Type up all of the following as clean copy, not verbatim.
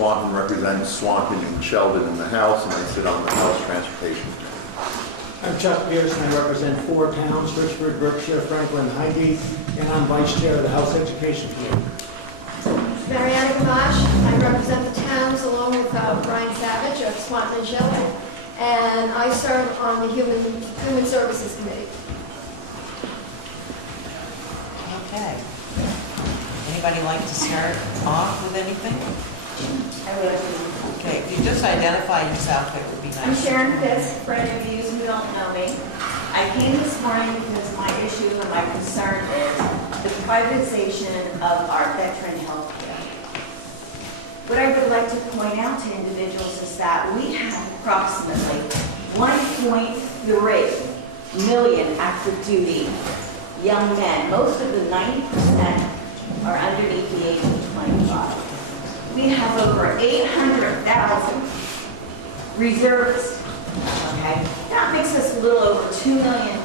Swanton, represent Swanton and Sheldon in the House, and I sit on the House Transportation Committee. I'm Chuck Pearson. I represent 4 towns, Richford, Berkshire, Franklin, Highgate, and I'm Vice Chair of the House Education Committee. Mariana Gamache. I represent the towns along with Brian Savage of Swanton and Sheldon, and I serve on the Human Services Committee. Okay. Anybody like to start off with anything? I would. Okay, if you just identify yourself, it would be nice. I'm Sharon Fisk, for any of you who don't know me. I came this morning because my issue and my concern is the privatization of our veteran health care. What I would like to point out to individuals is that we have approximately 1.3 million active duty young men. Most of the 90% are underneath the age of 25. We have over 800,000 reservists, okay? That makes us a little over 2 million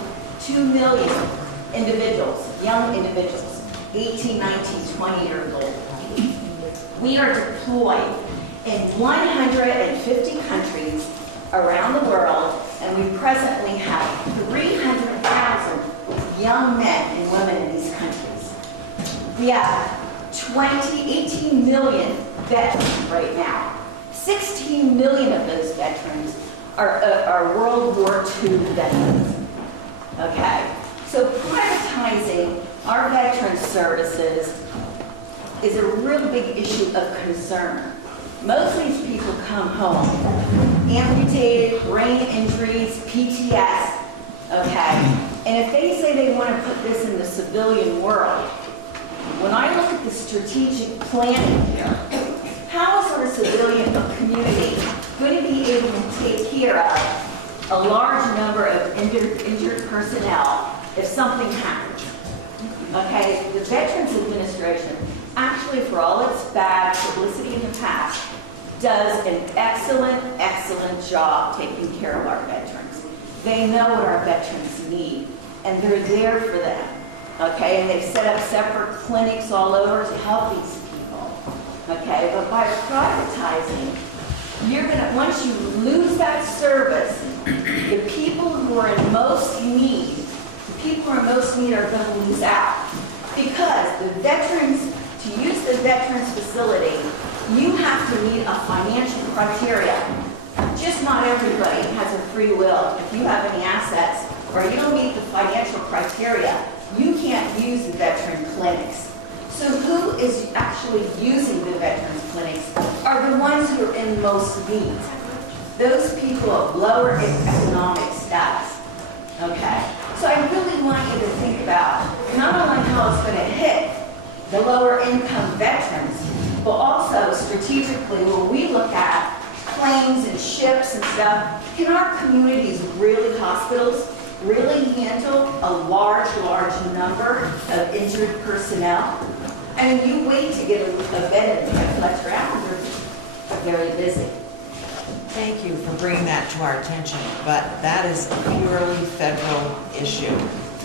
individuals, young individuals, 18, 19, 20 years old. We are deployed in 150 countries around the world, and we presently have 300,000 young men and women in these countries. We have 18 million veterans right now. 16 million of those veterans are World War II veterans. Okay, so privatizing our veteran services is a real big issue of concern. Most of these people come home amputated, brain injuries, PTS, okay? And if they say they want to put this in the civilian world, when I look at the strategic planning here, how is our civilian community going to be able to take care of a large number of injured personnel if something happens? Okay, the Veterans Administration, actually for all its bad publicity in the past, does an excellent job taking care of our veterans. They know what our veterans need, and they're there for them. Okay, and they've set up separate clinics all over to help these people. Okay, but by privatizing, you're gonna, once you lose that service, the people who are in most need, are gonna lose out. Because the veterans, to use the veterans facility, you have to meet a financial criteria. Just not everybody has a free will. If you have any assets, or you don't meet the financial criteria, you can't use the veteran clinics. So who is actually using the veterans clinics are the ones who are in most need. Those people of lower economic status. Okay? So I really want you to think about not only how it's going to hit the lower income veterans, but also strategically when we look at planes and ships and stuff, can our communities, really hospitals, really handle a large number of injured personnel? I mean, you wait to get a bed in the Fletcher Avenue, they're very busy. Thank you for bringing that to our attention, but that is a purely federal issue.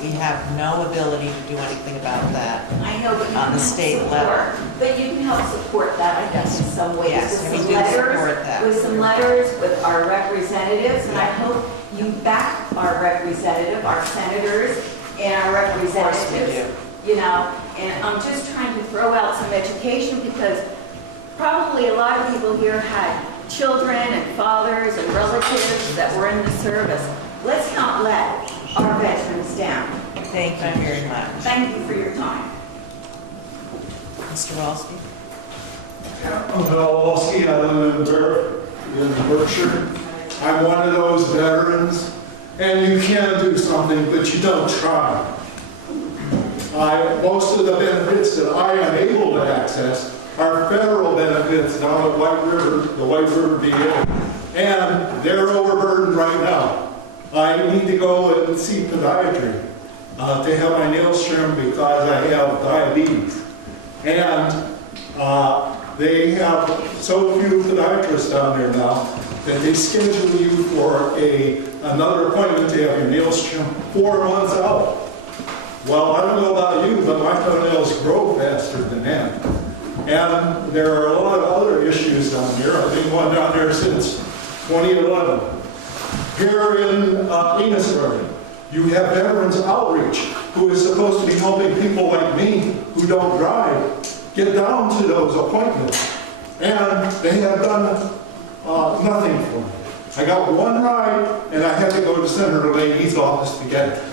We have no ability to do anything about that. I know, but you on can the state support, level. But you can help support that, I guess, in some ways. Yes, with we some do letters, support that. with some letters with our representatives, and I Yeah. hope you back our representative, our senators, and our representatives. Of course we do. You know, and I'm just trying to throw out some education because probably a lot of people here had children and fathers and relatives that were in the service. Let's not let our veterans down. Thank you very much. Thank you for your time. Mr. Walsky? I'm Bill Wolski. I live in Berkshire. I'm one of those veterans, and you can do something, but you don't try. Most of the benefits that I am able to access are federal benefits down at White River, the White River VA, and they're overburdened right now. I need to go and see podiatry to have my nails trimmed because I have diabetes. And they have so few podiatrists down there now that they schedule you for another appointment to have your nails trimmed 4 months out. Well, I don't know about you, but my toenails grow faster than that. And there are a lot of other issues down here. I've been going down there since 2011. Here in Enosburg, you have Veterans Outreach, who is supposed to be helping people like me who don't drive get down to those appointments. And they have done nothing for me. I got one ride, and I had to go to Senator Leahy's office to get it.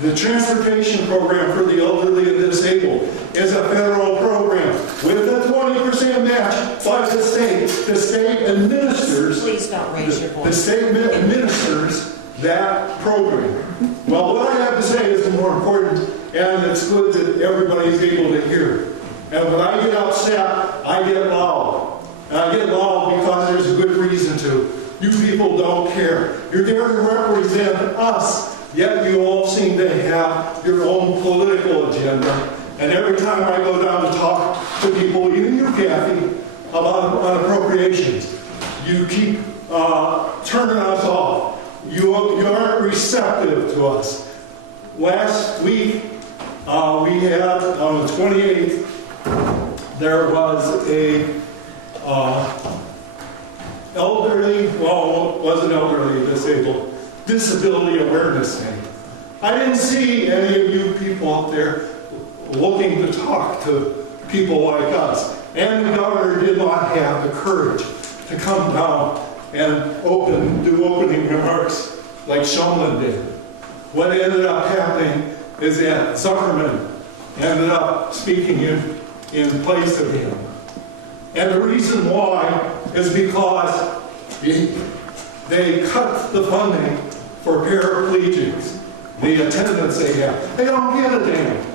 The transportation program for the elderly and disabled is a federal program with a 20% match by the state. The state administers. Please don't raise your The voice. state administers that program. Well, what I have to say is more important, and it's good that everybody's able to hear. And when I get upset, I get loud. And I get loud because there's a good reason to. You people don't care. You're there to represent us, yet you all seem to have your own political agenda. And every time I go down to talk to people, even you, Kathy, about appropriations, you keep turning us off. You aren't receptive to us. Last week, we had, on the 28th, there was a elderly, well, it wasn't elderly, disabled, disability awareness day. I didn't see any of you people out there looking to talk to people like us. And the governor did not have the courage to come down and do opening remarks like Shumlin did. What ended up happening is that Zuckerman ended up speaking in place of him. And the reason why is because they cut the funding for paraplegics, the attendance they have. They don't get a damn.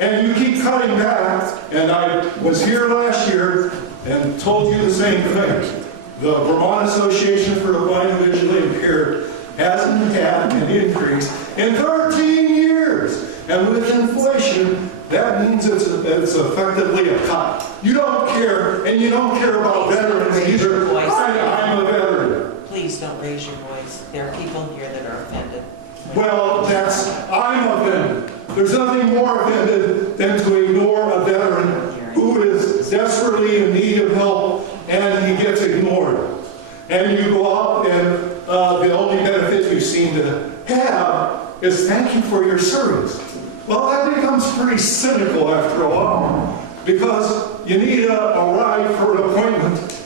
And you keep cutting back, and I was here last year and told you the same thing. The Vermont Association for the Blind and Visually Impaired hasn't had an increase in 13 years. And with inflation, that means it's effectively a cut. You don't care, and you don't care about veterans either. I'm a veteran. Please don't raise your voice. There are people here that are offended. Well, I'm offended. There's nothing more offended than to ignore a veteran who is desperately in need of help and he gets ignored. And you go up and the only benefit you seem to have is thank you for your service. Well, that becomes pretty cynical after a while because you need a ride for an appointment.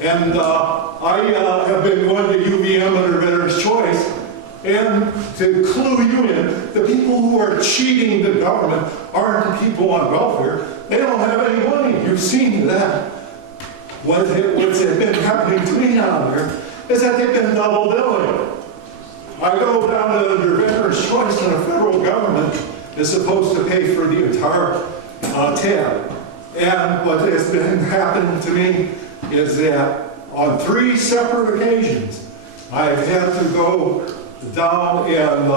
And I have been going to UVM under Veterans Choice. And to clue you in, the people who are cheating the government aren't the people on welfare. They don't have any money. You've seen that. What's been happening to me down there is that they've been double billing. I go down to under Veterans Choice and the federal government is supposed to pay for the entire tab. And what has been happening to me is that on 3 separate occasions, I've had to go down and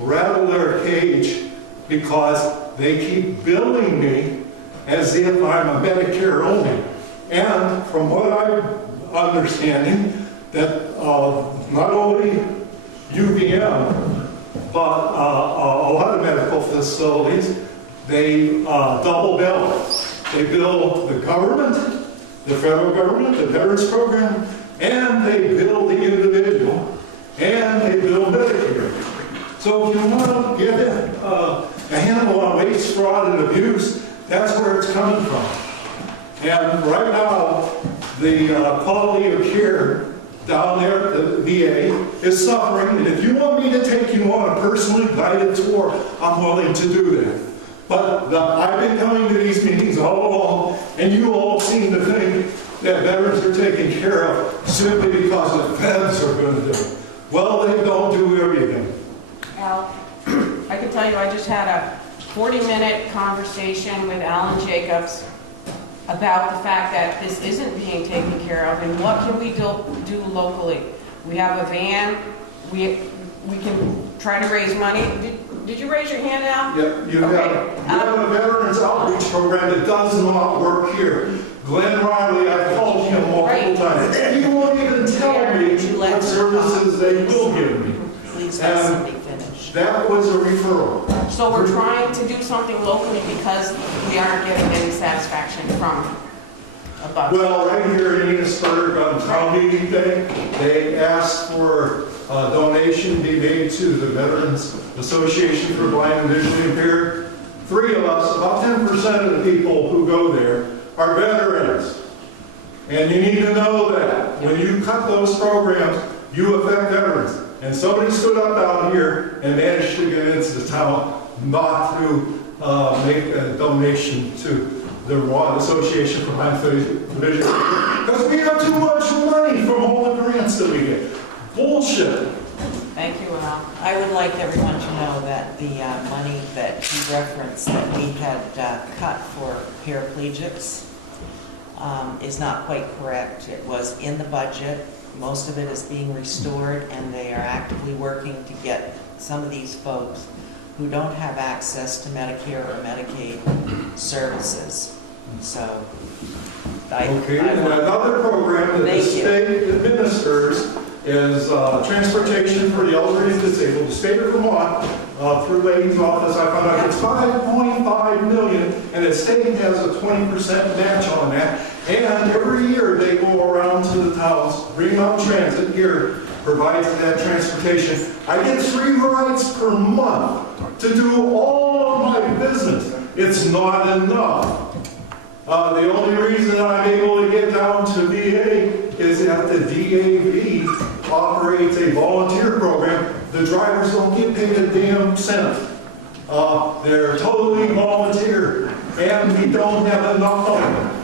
rattle their cage because they keep billing me as if I'm a Medicare only. And from what I'm understanding, that not only UVM, but a lot of medical facilities, they double bill. They bill the government, the federal government, the Veterans Program, and they bill the individual. And they bill Medicare. So if you want to get a handle on waste, fraud, and abuse, that's where it's coming from. And right now, the quality of care down there at the VA is suffering. And if you want me to take you on a personally guided tour, I'm willing to do that. But I've been coming to these meetings all along, and you all seem to think that veterans are taken care of simply because the feds are going to do it. Well, they don't do everything. Al, I can tell you I just had a 40-minute conversation with Alan Jacobs about the fact that this isn't being taken care of and what can we do locally. We have a van, we can try to raise money. Did you raise your hand now? Yeah, you have a Veterans Outreach Program that does not work here. Glenn Riley, I've called him multiple times. He won't even tell me what services they will give me. Please let somebody finish. That was a referral. So we're trying to do something locally because we aren't getting any satisfaction from above. Well, right here in Enosburg on town meeting day, they asked for a donation be made to the Veterans Association for Blind and Visually Impaired. 3 of us, about 10% of the people who go there are veterans. And you need to know that when you cut those programs, you affect veterans. And somebody stood up down here and managed to get into the town not to make a donation to the Association for Blind and Visually Impaired. Because we have too much money from all the grants that we get. Bullshit. Thank you, Al. I would like everyone to know that the money that you referenced that we had cut for paraplegics is not quite correct. It was in the budget. Most of it is being restored, and they are actively working to get some of these folks who don't have access to Medicare or Medicaid services. So, Okay, and another program that the Thank you. state administers is transportation for the elderly and disabled. The state of Vermont, through Lady's office, I found out it's $5.5 million, and the state has a 20% match on that. And every year they go around to the towns. Green Mountain Transit here provides that transportation. I get 3 rides per month to do all of my business. It's not enough. The only reason I'm able to get down to VA is that the DAV operates a volunteer program. The drivers don't get paid a damn cent. They're totally volunteer, and we don't have enough of them.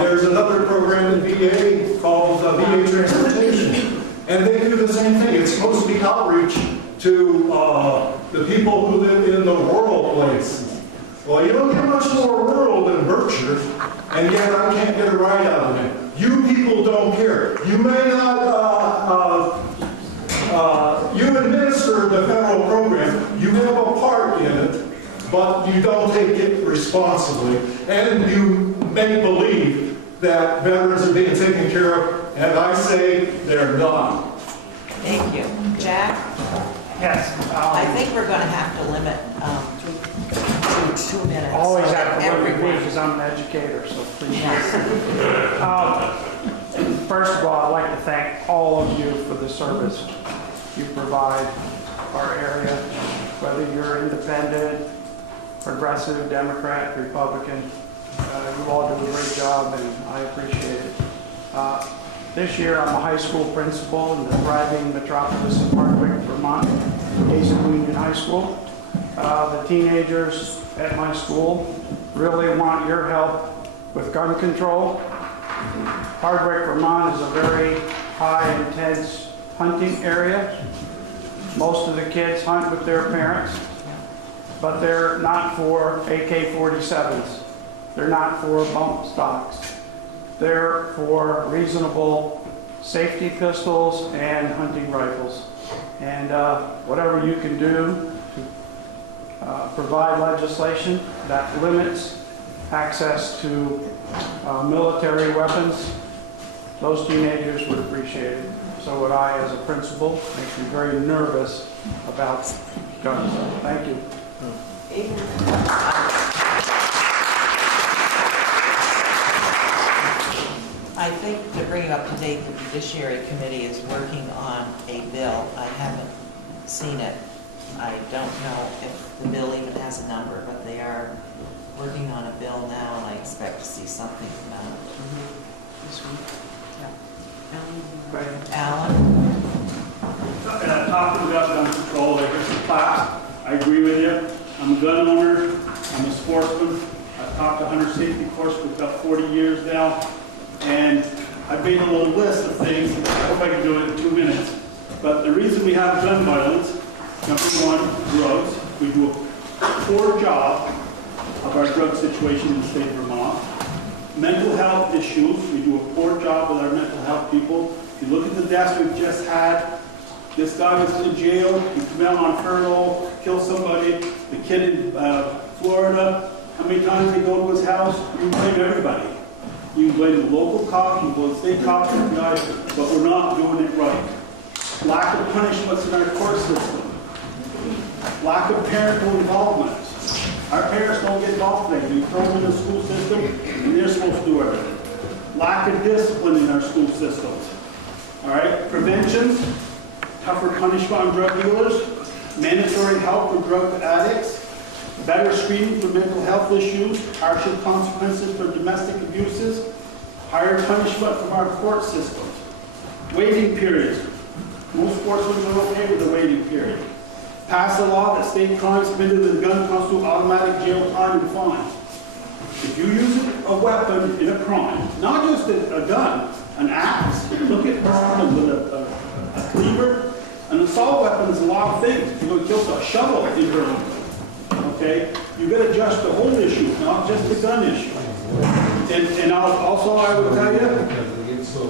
There's another program in VA called VA Transportation, and they do the same thing. It's supposed to be outreach to the people who live in the rural places. Well, you don't get much more rural than Berkshire, and yet I can't get a ride out of it. You people don't care. You may not, you administer the federal program, you have a part in it, but you don't take it responsibly, and you make believe that veterans are being taken care of, and I say they're not. thank you. Jack, Yes. I think we're going to have to limit to 2 minutes. Always so have that to work with me everyone- because I'm an educator, so please. Yes. First of all, I'd like to thank all of you for the service you provide our area, whether you're independent, progressive, Democrat, Republican. You all do a great job, and I appreciate it. This year, I'm a high school principal in the thriving metropolis of Hardwick, Vermont, Hazen Union High School. The teenagers at my school really want your help with gun control. Hardwick, Vermont is a very high, intense hunting area. Most of the kids hunt with their parents, but they're not for AK-47s. They're not for bump stocks. They're for reasonable safety pistols and hunting rifles. And whatever you can do to provide legislation that limits access to military weapons, those teenagers would appreciate it. So would I as a principal. Makes me very nervous about guns. Thank you. I think to bring you up to date, the Judiciary Committee is working on a bill. I haven't seen it. I don't know if the bill even has a number, but they are working on a bill now, and I expect to see something come out. This week? Alan? Talking about gun control, like it's a class, I agree with you. I'm a gun owner, I'm a sportsman. I've taught the hunter safety course for about 40 years now. And I've made a little list of things. I hope I can do it in 2 minutes. But the reason we have gun violence, #1, drugs. We do a poor job of our drug situation in the state of Vermont. Mental health issues, we do a poor job with our mental health people. If you look at the deaths we've just had, this guy was in jail, he came out on furlough, killed somebody. The kid in Florida, how many times they go to his house? You blame everybody. You blame the local cops, you blame the state cops, but we're not doing it right. lack of punishments in our court system, lack of parental involvement. Our parents don't get involved today. We throw them in the school system, and they're supposed to do everything. Lack of discipline in our school systems. All right, preventions, tougher punishment on drug dealers, mandatory help for drug addicts, better screening for mental health issues, harsher consequences for domestic abuses, higher punishment from our court systems, waiting periods. Most sportsmen are okay with the waiting period. Pass a law that state crimes committed with a gun constitute automatic jail time and fine. If you use a weapon in a crime, not just a gun, an axe, look at someone with a cleaver. An assault weapon is a lot of things. You know, kills a shovel in her own. Okay? You got to adjust the whole issue, not just the gun issue. And also I would tell you, for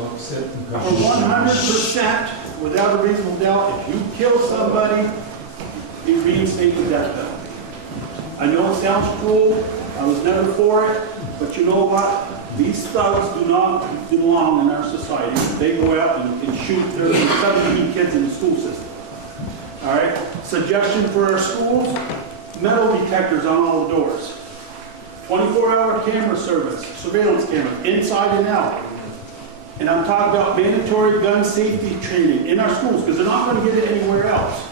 100% without a reasonable doubt, if you kill somebody, you reinstate the death penalty. I know it sounds cruel. I was never for it, but you know what? These thugs do not belong in our society. They go out and shoot 30, 17 kids in the school system. All right? Suggestion for our schools, metal detectors on all the doors. 24-hour camera service, surveillance cameras, inside and out. And I'm talking about mandatory gun safety training in our schools, because they're not going to get it anywhere else.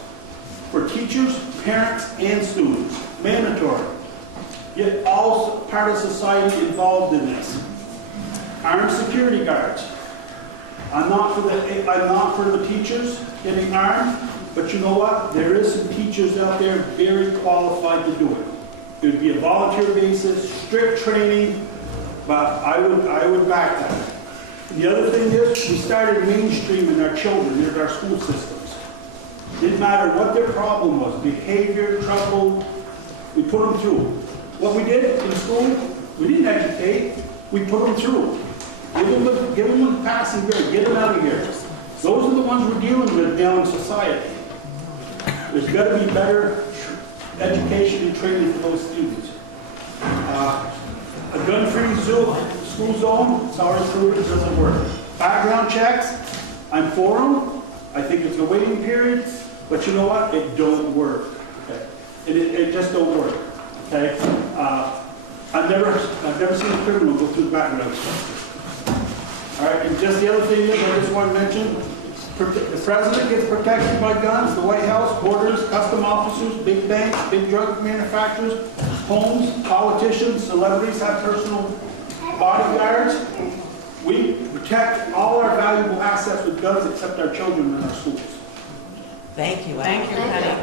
For teachers, parents, and students. Mandatory. Get all part of society involved in this. Armed security guards. I'm not for the teachers getting armed, but you know what? There is some teachers out there very qualified to do it. It would be a volunteer basis, strict training, but I would back that. The other thing is, we started mainstreaming our children into our school systems. Didn't matter what their problem was, behavior, trouble, we put them through. What we did in school, we didn't educate, we put them through. Give them a passing grade, get them out of here. Those are the ones we're dealing with now in society. There's got to be better education and training for those students. A gun-free school zone, sorry, it doesn't work. Background checks, I'm for them. I think it's a waiting period, but you know what? It don't work. Okay? It just don't work. Okay? I've never seen a criminal go through the background check. All right, and just the other thing is, I just want to mention, the president gets protected by guns, the White House, borders, custom officers, big banks, big drug manufacturers, homes, politicians, celebrities have personal bodyguards. We protect all our valuable assets with guns except our children in our schools. Thank you, Al. Thank you, Penny.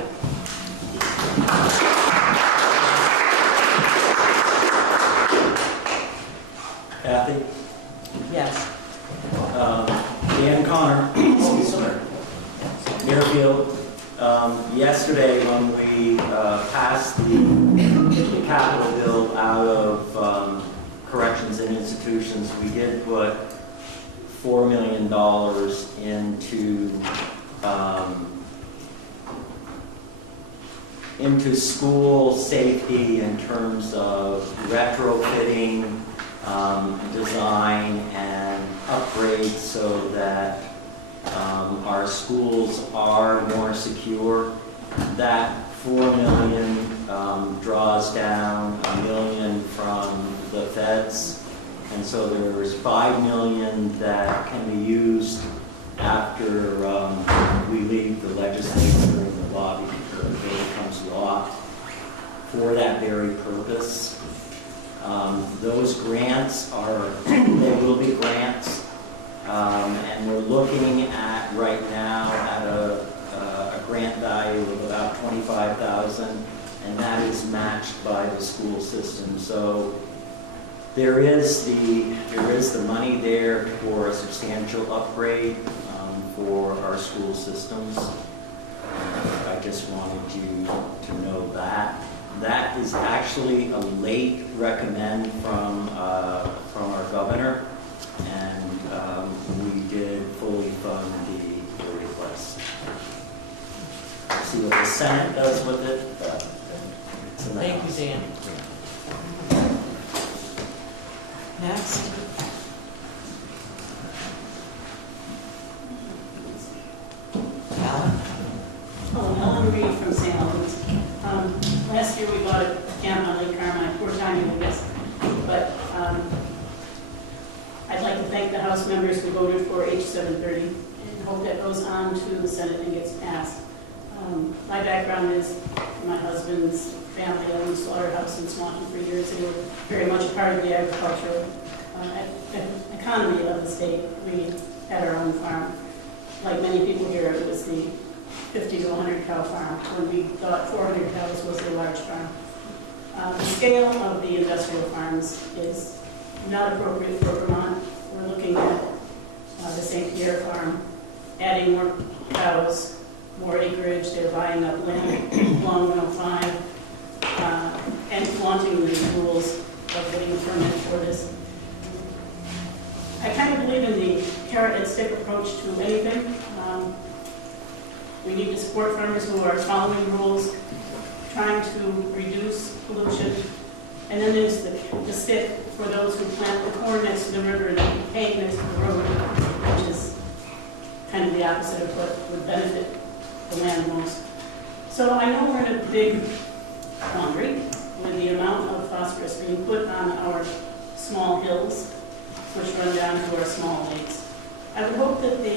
Kathy, Yes. Dan Connor, Deerfield. Yesterday, when we passed the capital bill out of corrections and institutions, we did put $4 million into school safety in terms of retrofitting, design, and upgrades so that our schools are more secure. That $4 million draws down $1 million from the feds, and so there's $5 million that can be used after we leave the legislature and the lobby before the bill becomes law for that very purpose. Those grants they will be grants, and we're looking at right now at a grant value of about $25,000, and that is matched by the school system. So there is the money there for a substantial upgrade for our school systems. I just wanted you to know that. That is actually a late recommend from our governor, and we did fully fund the request. See what the Senate does with it. It's in the Thank House. you, Dan. Next. Judy from St. Albans. Last year we bought a camp on Lake Carmine, poor timing, I guess. But I'd like to thank the House members who voted for H730 and hope that goes on to the Senate and gets passed. My background is my husband's family owned a slaughterhouse in Swanton for years. They were very much a part of the agricultural economy of the state. We had our own farm. Like many people here, it was the 50 to 100 cow farm when we thought 400 cows was a large farm. The scale of the industrial farms is not appropriate for Vermont. We're looking at the St. Pierre farm, adding more cows, more acreage. They're buying up land along 105 and flaunting the rules of getting a permit for this. I kind of believe in the carrot and stick approach to anything. We need to support farmers who are following rules, trying to reduce pollution. And then there's the stick for those who plant the corn next to the river and the hay next to the road, which is kind of the opposite of what would benefit the land most. So I know we're in a big quandary with the amount of phosphorus being put on our small hills, which run down to our small lakes. I would hope that the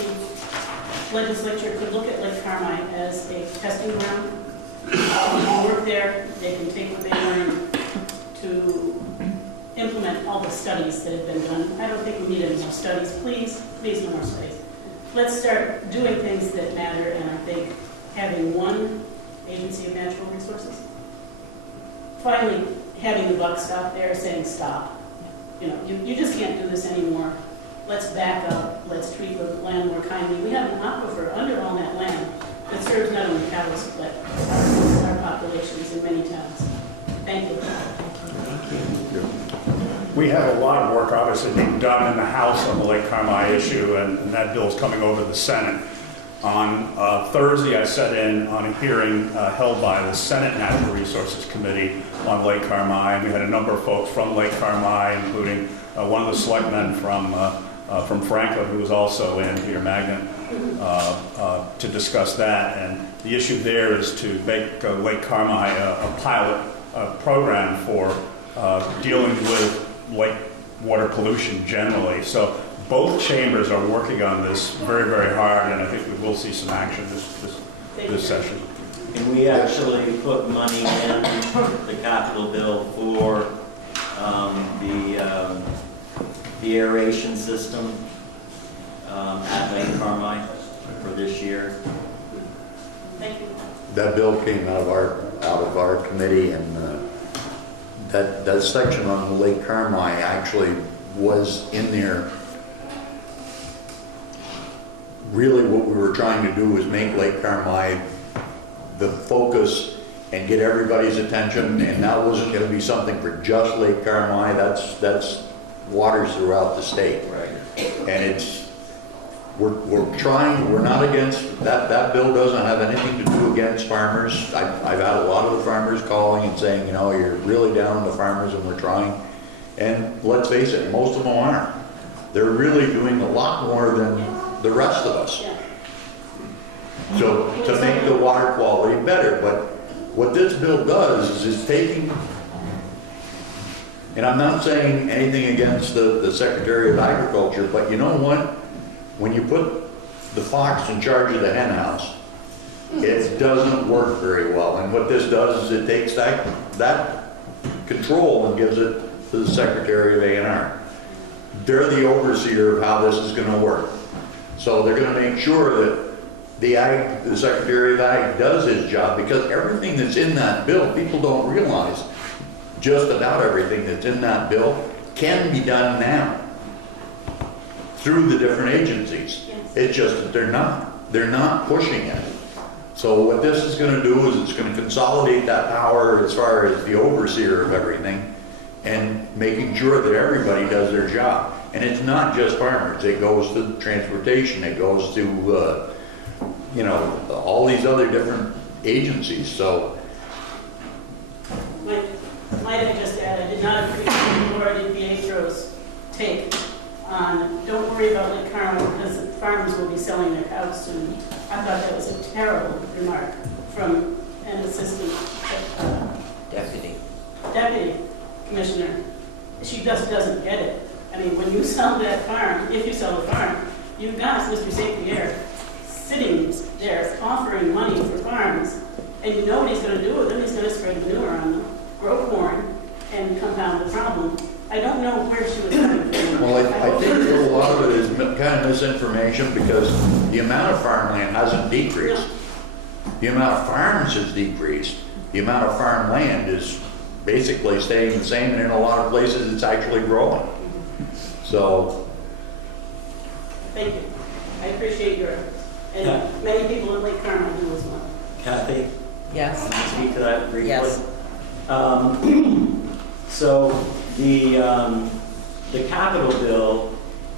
legislature could look at Lake Carmine as a testing ground. People work there, they can take what they learn to implement all the studies that have been done. I don't think we need any more studies. Please, please no more studies. Let's start doing things that matter, and I think having one agency of natural resources. Finally, having the buck stop there saying stop. You know, you just can't do this anymore. Let's back up. Let's treat the land more kindly. We have an aquifer under all that land that serves not only cows, but our populations in many towns. Thank you. We have a lot of work obviously being done in the House on the Lake Carmine issue, and that bill is coming over to the Senate. On Thursday, I sat in on a hearing held by the Senate Natural Resources Committee on Lake Carmine. We had a number of folks from Lake Carmine, including one of the selectmen from Franklin, who was also in, Peter Magnet, to discuss that. And the issue there is to make Lake Carmine a pilot program for dealing with lake water pollution generally. So both chambers are working on this very, very hard, and I think we will see some action this session. Can we actually put money in the capital bill for the aeration system at Lake Carmine for this year? Thank you. That bill came out of our committee, and that section on Lake Carmine actually was in there. Really what we were trying to do was make Lake Carmine the focus and get everybody's attention, and that wasn't going to be something for just Lake Carmine. That's waters throughout the state. Right. And we're trying, we're not against, that bill doesn't have anything to do against farmers. I've had a lot of the farmers calling and saying, you know, you're really down on the farmers and we're trying. And let's face it, most of them aren't. They're really doing a lot more than the rest of us. Yeah. So to make the water quality better. But what this bill does is it's taking, and I'm not saying anything against the Secretary of Agriculture, but you know what? When you put the fox in charge of the hen house, it doesn't work very well. And what this does is it takes that control and gives it to the Secretary of A&R. They're the overseer of how this is going to work. So they're going to make sure that the Secretary of Ag does his job, because everything that's in that bill, people don't realize, just about everything that's in that bill can be done now through the different agencies. Yes. It's just that they're not pushing it. So what this is going to do is it's going to consolidate that power as far as the overseer of everything and making sure that everybody does their job. And it's not just farmers. It goes to transportation. It goes to, you know, all these other different agencies. So. Might I just add, I did not agree with Laura Pietro's take on don't worry about Lake Carmine because the farmers will be selling their cows soon. I thought that was a terrible remark. from an assistant Deputy. deputy commissioner. She just doesn't get it. I mean, when you sell that farm, if you sell a farm, you've got Mr. St. Pierre sitting there offering money for farms, and you know what he's gonna do with them. He's gonna spread manure on them, grow corn, and compound the problem. I don't know where she was coming from. Well, I think a lot of it is kind of misinformation because the amount of farmland hasn't decreased. The amount of farms has decreased. The amount of farmland is basically staying the same, and in a lot of places it's actually growing. So, Thank you. I appreciate your, and many people in Lake Carmel do as well. Kathy, Yes. can you speak to that briefly? Yes. So the capital bill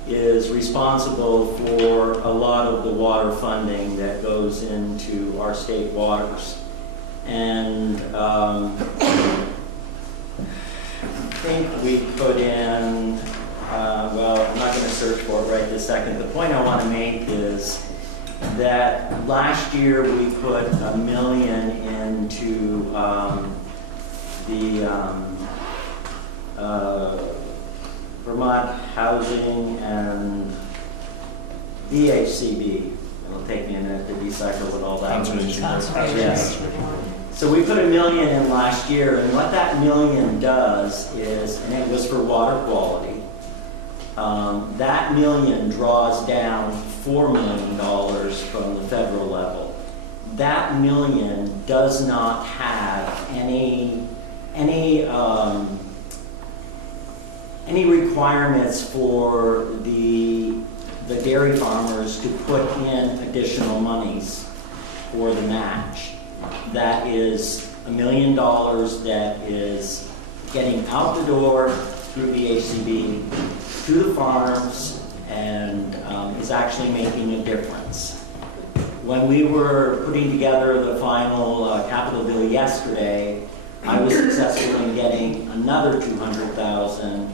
is responsible for a lot of the water funding that goes into our state waters. And I think we put in, well, I'm not going to search for it right this second. The point I want to make is that last year we put $1 million into the Vermont Housing and VHCB. It'll take me a minute to decipher what all that means. Yes. So we put $1 million in last year, and what that $1 million does is, and it was for water quality, that $1 million draws down $4 million from the federal level. That $1 million does not have any requirements for the dairy farmers to put in additional monies for the match. That is $1 million that is getting out the door through the HCB to the farms and is actually making a difference. When we were putting together the final capital bill yesterday, I was successful in getting another $200,000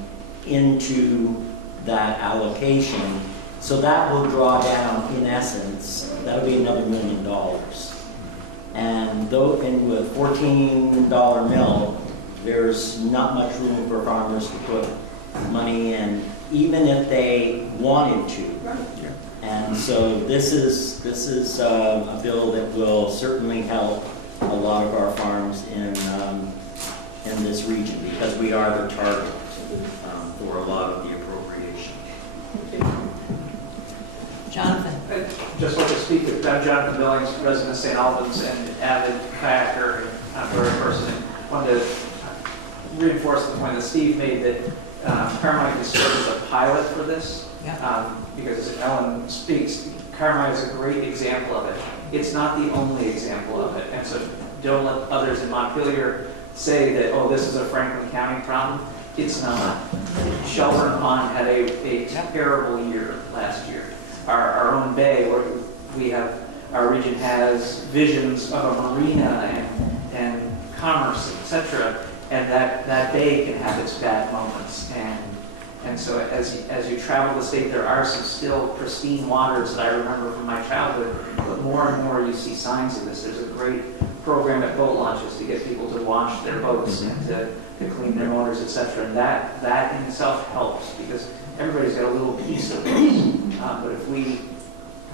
into that allocation. So that will draw down, in essence, that'll be another $1 million. And though, and with $14 milk, there's not much room for farmers to put money in, even if they wanted to. And so this is a bill that will certainly help a lot of our farms in this region, because we are the target for a lot of the appropriation. Jonathan. I'd just like to speak. I'm Jonathan Billings, resident of St. Albans and avid kayaker and outdoor person. I wanted to reinforce the point that Steve made that Carmike is served as a pilot for this. Yeah. Because as Ellen speaks, Carmike is a great example of it. It's not the only example of it. And so don't let others in Montpelier say that, oh, this is a Franklin County problem. It's not. Shelburne Pond had a terrible year last year. Our own bay, where we have, our region has visions of a marina and commerce, etc. And that bay can have its bad moments. And so as you travel the state, there are some still pristine waters that I remember from my childhood, but more and more you see signs of this. There's a great program at boat launches to get people to wash their boats and to clean their motors, etc. And that in itself helps, because everybody's got a little piece of this. But if we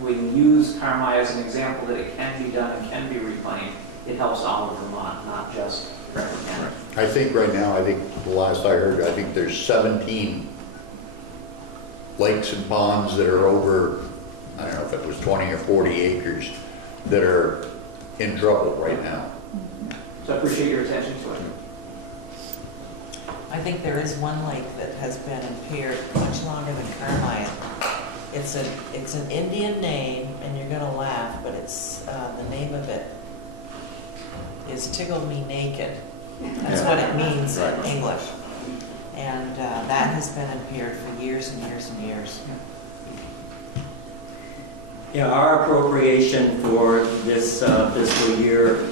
use Carmi as an example that it can be done and can be reclaimed, it helps all of Vermont, not just Franklin County. I think right now, I think the last I heard, I think there's 17 lakes and ponds that are over, I don't know if it was 20 or 40 acres, that are in trouble right now. So I appreciate your attention to it. I think there is one lake that has been impaired much longer than Carmine. It's an Indian name, and you're gonna laugh, but it's the name of it is Tickle Me Naked. That's what it means in English. And that has been impaired for years and years and years. Yeah, our appropriation for this fiscal year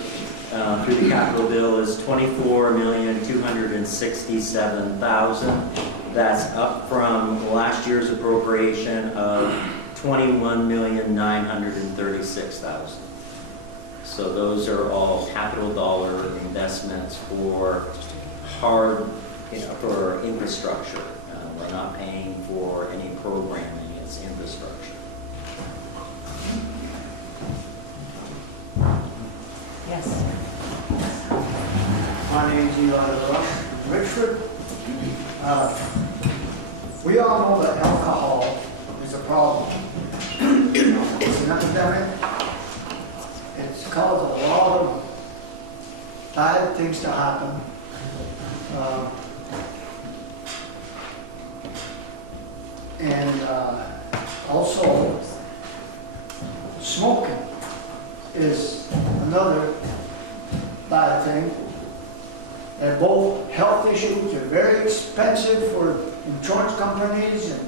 through the capital bill is $24,267,000. That's up from last year's appropriation of $21,936,000. So those are all capital dollar investments for hard, for infrastructure. We're not paying for any programming, it's infrastructure. Yes. My name's Eli Rush, Richford. We all know that alcohol is a problem. It's an epidemic. It's caused a lot of bad things to happen. Also, smoking is another bad thing. They're both health issues. They're very expensive for insurance companies and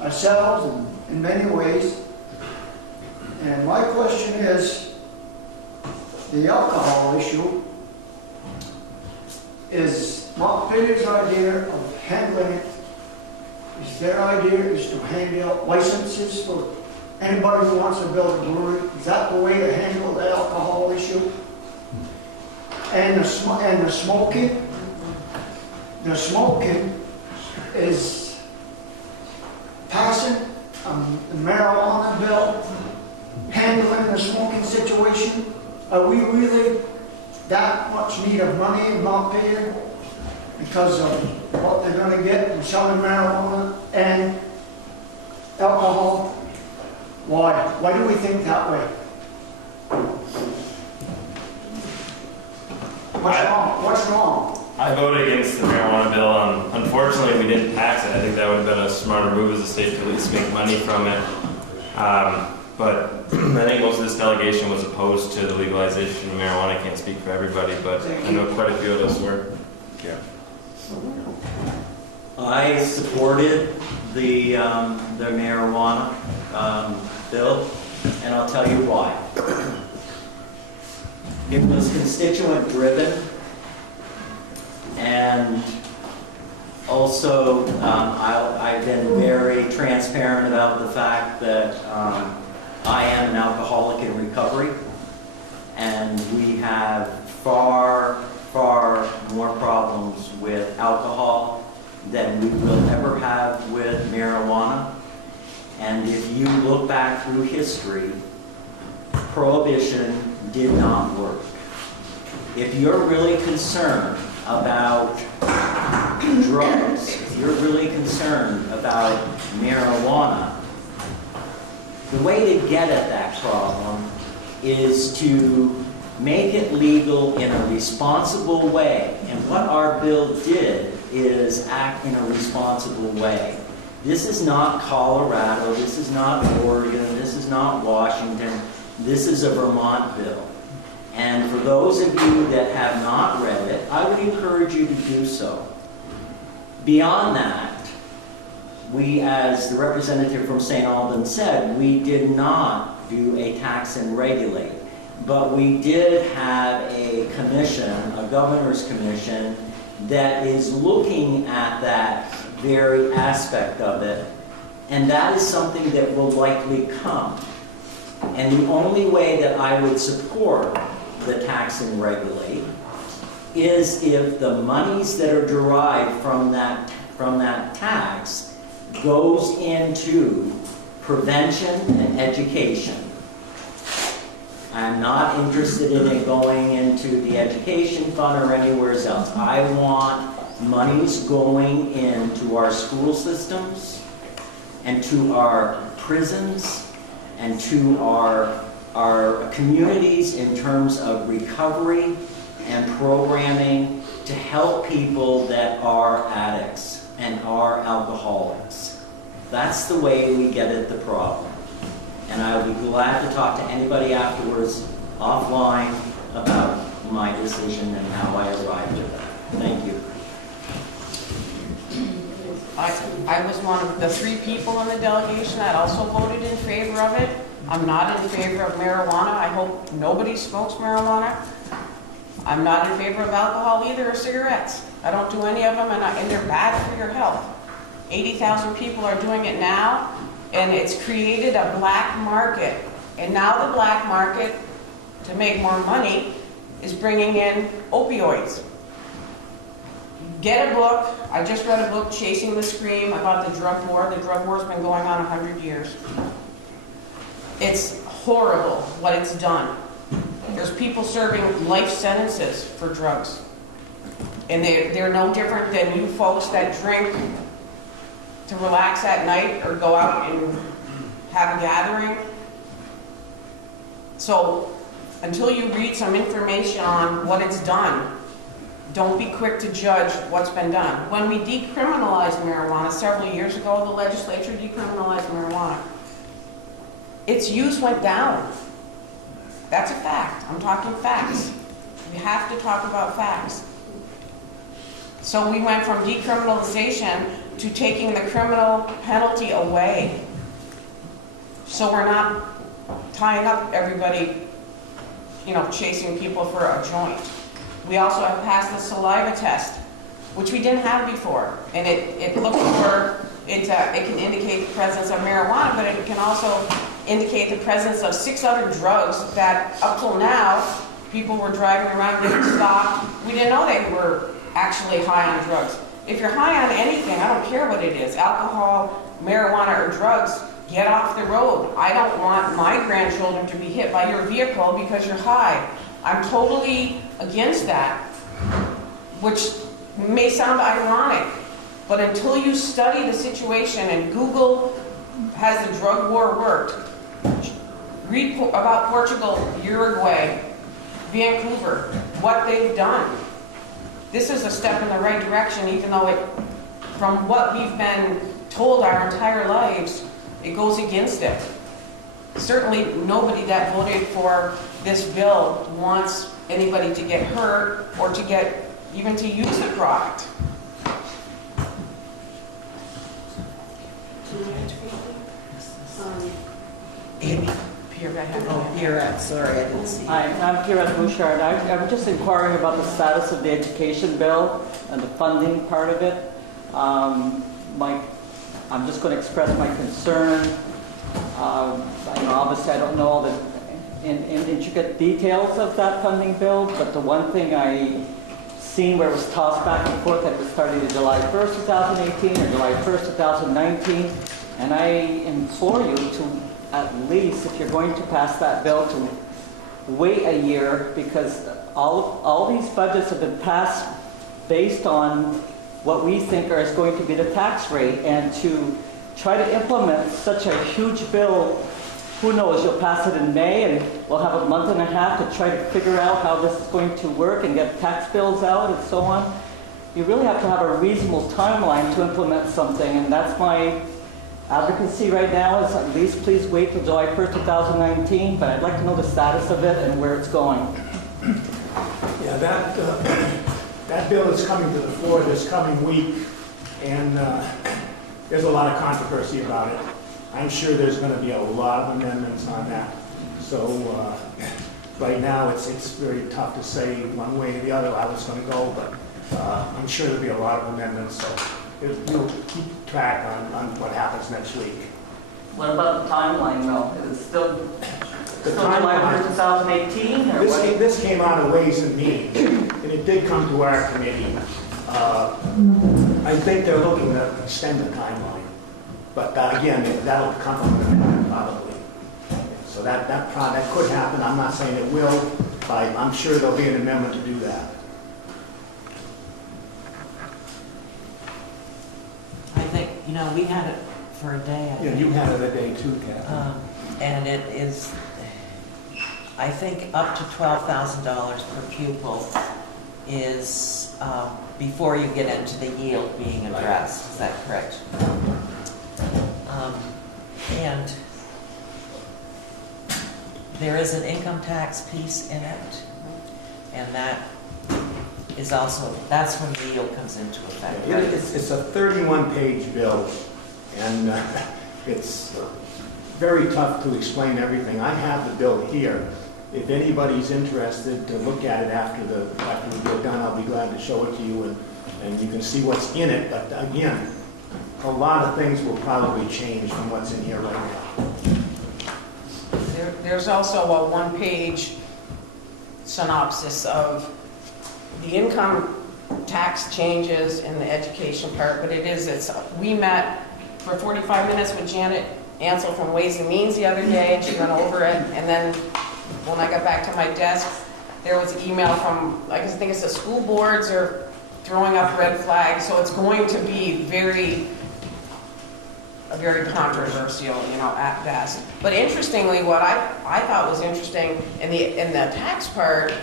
ourselves in many ways. And my question is, the alcohol issue is Montpelier's idea of handling it. Is their idea is to hand out licenses for anybody who wants to build a brewery? Is that the way to handle the alcohol issue? And the smoking is passing the marijuana bill, handling the smoking situation. Are we really that much need of money in Montpelier because of what they're going to get from selling marijuana and alcohol? Why? Why do we think that way? What's wrong? I voted against the marijuana bill. Unfortunately, we didn't pass it. I think that would have been a smarter move as a state to at least make money from it. But I think most of this delegation was opposed to the legalization of marijuana. I can't speak for everybody, but I know quite a few of us were. Yeah. I supported the marijuana bill, and I'll tell you why. It was constituent driven, and also I've been very transparent about the fact that I am an alcoholic in recovery, and we have far, far more problems with alcohol than we will ever have with marijuana. And if you look back through history, prohibition did not work. If you're really concerned about drugs, if you're really concerned about marijuana, the way to get at that problem is to make it legal in a responsible way. And what our bill did is act in a responsible way. This is not Colorado, this is not Oregon, this is not Washington, this is a Vermont bill. And for those of you that have not read it, I would encourage you to do so. Beyond that, we, as the representative from St. Albans said, we did not do a tax and regulate. But we did have a commission, a governor's commission, that is looking at that very aspect of it. And that is something that will likely come. And the only way that I would support the tax and regulate is if the monies that are derived from that tax goes into prevention and education. I'm not interested in it going into the education fund or anywhere else. I want monies going into our school systems and to our prisons and to our communities in terms of recovery and programming to help people that are addicts and are alcoholics. That's the way we get at the problem. And I will be glad to talk to anybody afterwards, offline, about my decision and how I arrived at that. Thank you. I was one of the 3 people in the delegation that also voted in favor of it. I'm not in favor of marijuana. I hope nobody smokes marijuana. I'm not in favor of alcohol either, or cigarettes. I don't do any of them, and they're bad for your health. 80,000 people are doing it now, and it's created a black market. And now the black market to make more money is bringing in opioids. Get a book. I just read a book, Chasing the Scream, about the drug war. The drug war's been going on 100 years. It's horrible what it's done. There's people serving life sentences for drugs. And they're no different than you folks that drink to relax at night or go out and have a gathering. So until you read some information on what it's done, don't be quick to judge what's been done. When we decriminalized marijuana several years ago, the legislature decriminalized marijuana. Its use went down. That's a fact. I'm talking facts. We have to talk about facts. So we went from decriminalization to taking the criminal penalty away. So we're not tying up everybody, chasing people for a joint. We also have passed the saliva test, which we didn't have before. And it looks for, it can indicate the presence of marijuana, but it can also indicate the presence of 6 other drugs that up till now, people were driving around getting stopped. We didn't know they were actually high on drugs. If you're high on anything, I don't care what it is, alcohol, marijuana, or drugs, get off the road. I don't want my grandchildren to be hit by your vehicle because you're high. I'm totally against that, which may sound ironic, but until you study the situation, and Google has the drug war worked, read about Portugal, Uruguay, Vancouver, what they've done. This is a step in the right direction, even though from what we've been told our entire lives, it goes against it. Certainly nobody that voted for this bill wants anybody to get hurt or to even to use the product. Amy, Pierrette, sorry, I didn't see you. Hi, I'm Pierrette Bouchard. I'm just inquiring about the status of the education bill and the funding part of it. I'm just going to express my concern. Obviously, I don't know all the intricate details of that funding bill, but the one thing I seen where it was tossed back and forth that was starting to July 1st, 2018 or July 1st, 2019, and I implore you to at least, if you're going to pass that bill, to wait a year, because all these budgets have been passed based on what we think is going to be the tax rate, and to try to implement such a huge bill, who knows, you'll pass it in May and we'll have a month and a half to try to figure out how this is going to work and get tax bills out and so on. You really have to have a reasonable timeline to implement something, and that's my advocacy right now, is at least please wait till July 1st, 2019, but I'd like to know the status of it and where it's going. Yeah, that bill is coming to the floor this coming week, and there's a lot of controversy about it. I'm sure there's going to be a lot of amendments on that. So right now it's very tough to say one way or the other how it's going to go, but I'm sure there'll be a lot of amendments. So we'll keep track on what happens next week. What about the timeline, though? Is it still July 1st, 2018? Or This came out of Ways and Means, and it did come to our committee. I think they're looking to extend the timeline. But again, that'll come from them probably. So that could happen. I'm not saying it will, but I'm sure there'll be an amendment to do that. I think, we had it for a day. Yeah, you had it a day too, Kathy. And it is, I think, up to $12,000 per pupil is before you get into the yield being addressed. Is that correct? And there is an income tax piece in it, and that is also, that's when the yield comes into effect. Right? It's a 31-page bill, and it's very tough to explain everything. I have the bill here. If anybody's interested to look at it after we get done, I'll be glad to show it to you, and you can see what's in it. But again, a lot of things will probably change from what's in here right now. There's also a one-page synopsis of the income tax changes in the education part, but we met for 45 minutes with Janet Ansel from Ways and Means the other day, and she went over it, and then when I got back to my desk, there was an email from, I think it's the school boards are throwing up red flags, so it's going to be very controversial, at best. But interestingly, what I thought was interesting in the tax part,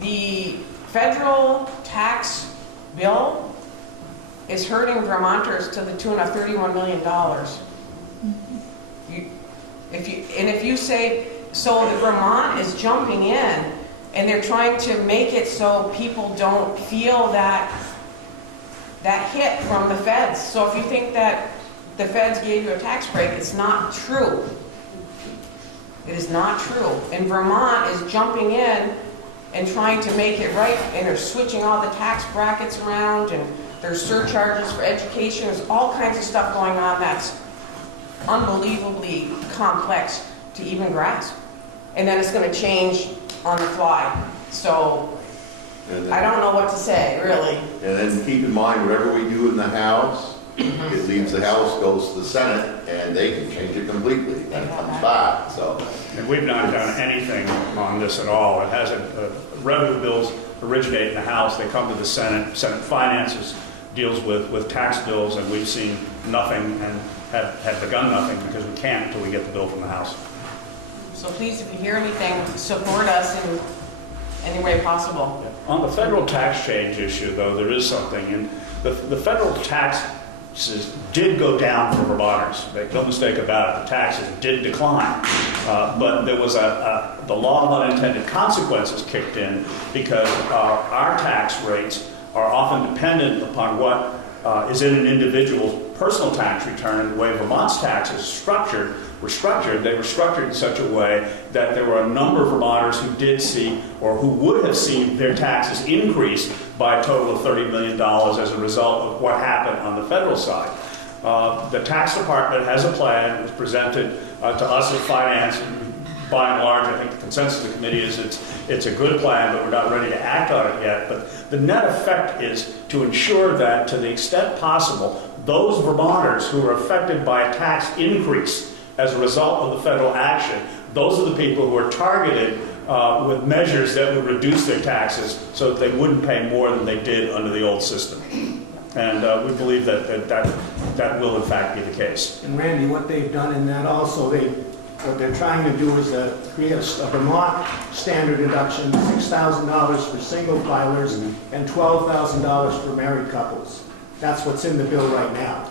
the federal tax bill is hurting Vermonters to the tune of $31 million. If you say, so the Vermont is jumping in, and they're trying to make it so people don't feel that hit from the feds. So if you think that the feds gave you a tax break, it's not true. It is not true. And Vermont is jumping in and trying to make it right, and they're switching all the tax brackets around, and there's surcharges for education. There's all kinds of stuff going on that's unbelievably complex to even grasp. And then it's going to change on the fly. So I don't know what to say, really. And then keep in mind, whatever we do in the House, it leaves the House, goes to the Senate, and they can change it completely when it comes back, so. And we've not done anything on this at all. It hasn't, revenue bills originate in the House, they come to the Senate. Senate Finances deals with tax bills, and we've seen nothing and have begun nothing because we can't until we get the bill from the House. So please, if you hear anything, support us in any way possible. On the federal tax change issue, though, there is something. And the federal taxes did go down for Vermonters. Make no mistake about it, the taxes did decline. But there was the law of unintended consequences kicked in because our tax rates are often dependent upon what is in an individual's personal tax return. The way Vermont's taxes were structured in such a way that there were a number of Vermonters who did see, or who would have seen their taxes increase by a total of $30 million as a result of what happened on the federal side. The tax department has a plan. It was presented to us at Finance. By and large, I think the consensus of the committee is it's a good plan, but we're not ready to act on it yet. But the net effect is to ensure that, to the extent possible, those Vermonters who are affected by a tax increase as a result of the federal action, those are the people who are targeted with measures that would reduce their taxes so that they wouldn't pay more than they did under the old system. And we believe that will in fact be the case. And Randy, what they've done in that also, what they're trying to do is create a Vermont standard deduction, $6,000 for single filers and $12,000 for married couples. That's what's in the bill right now.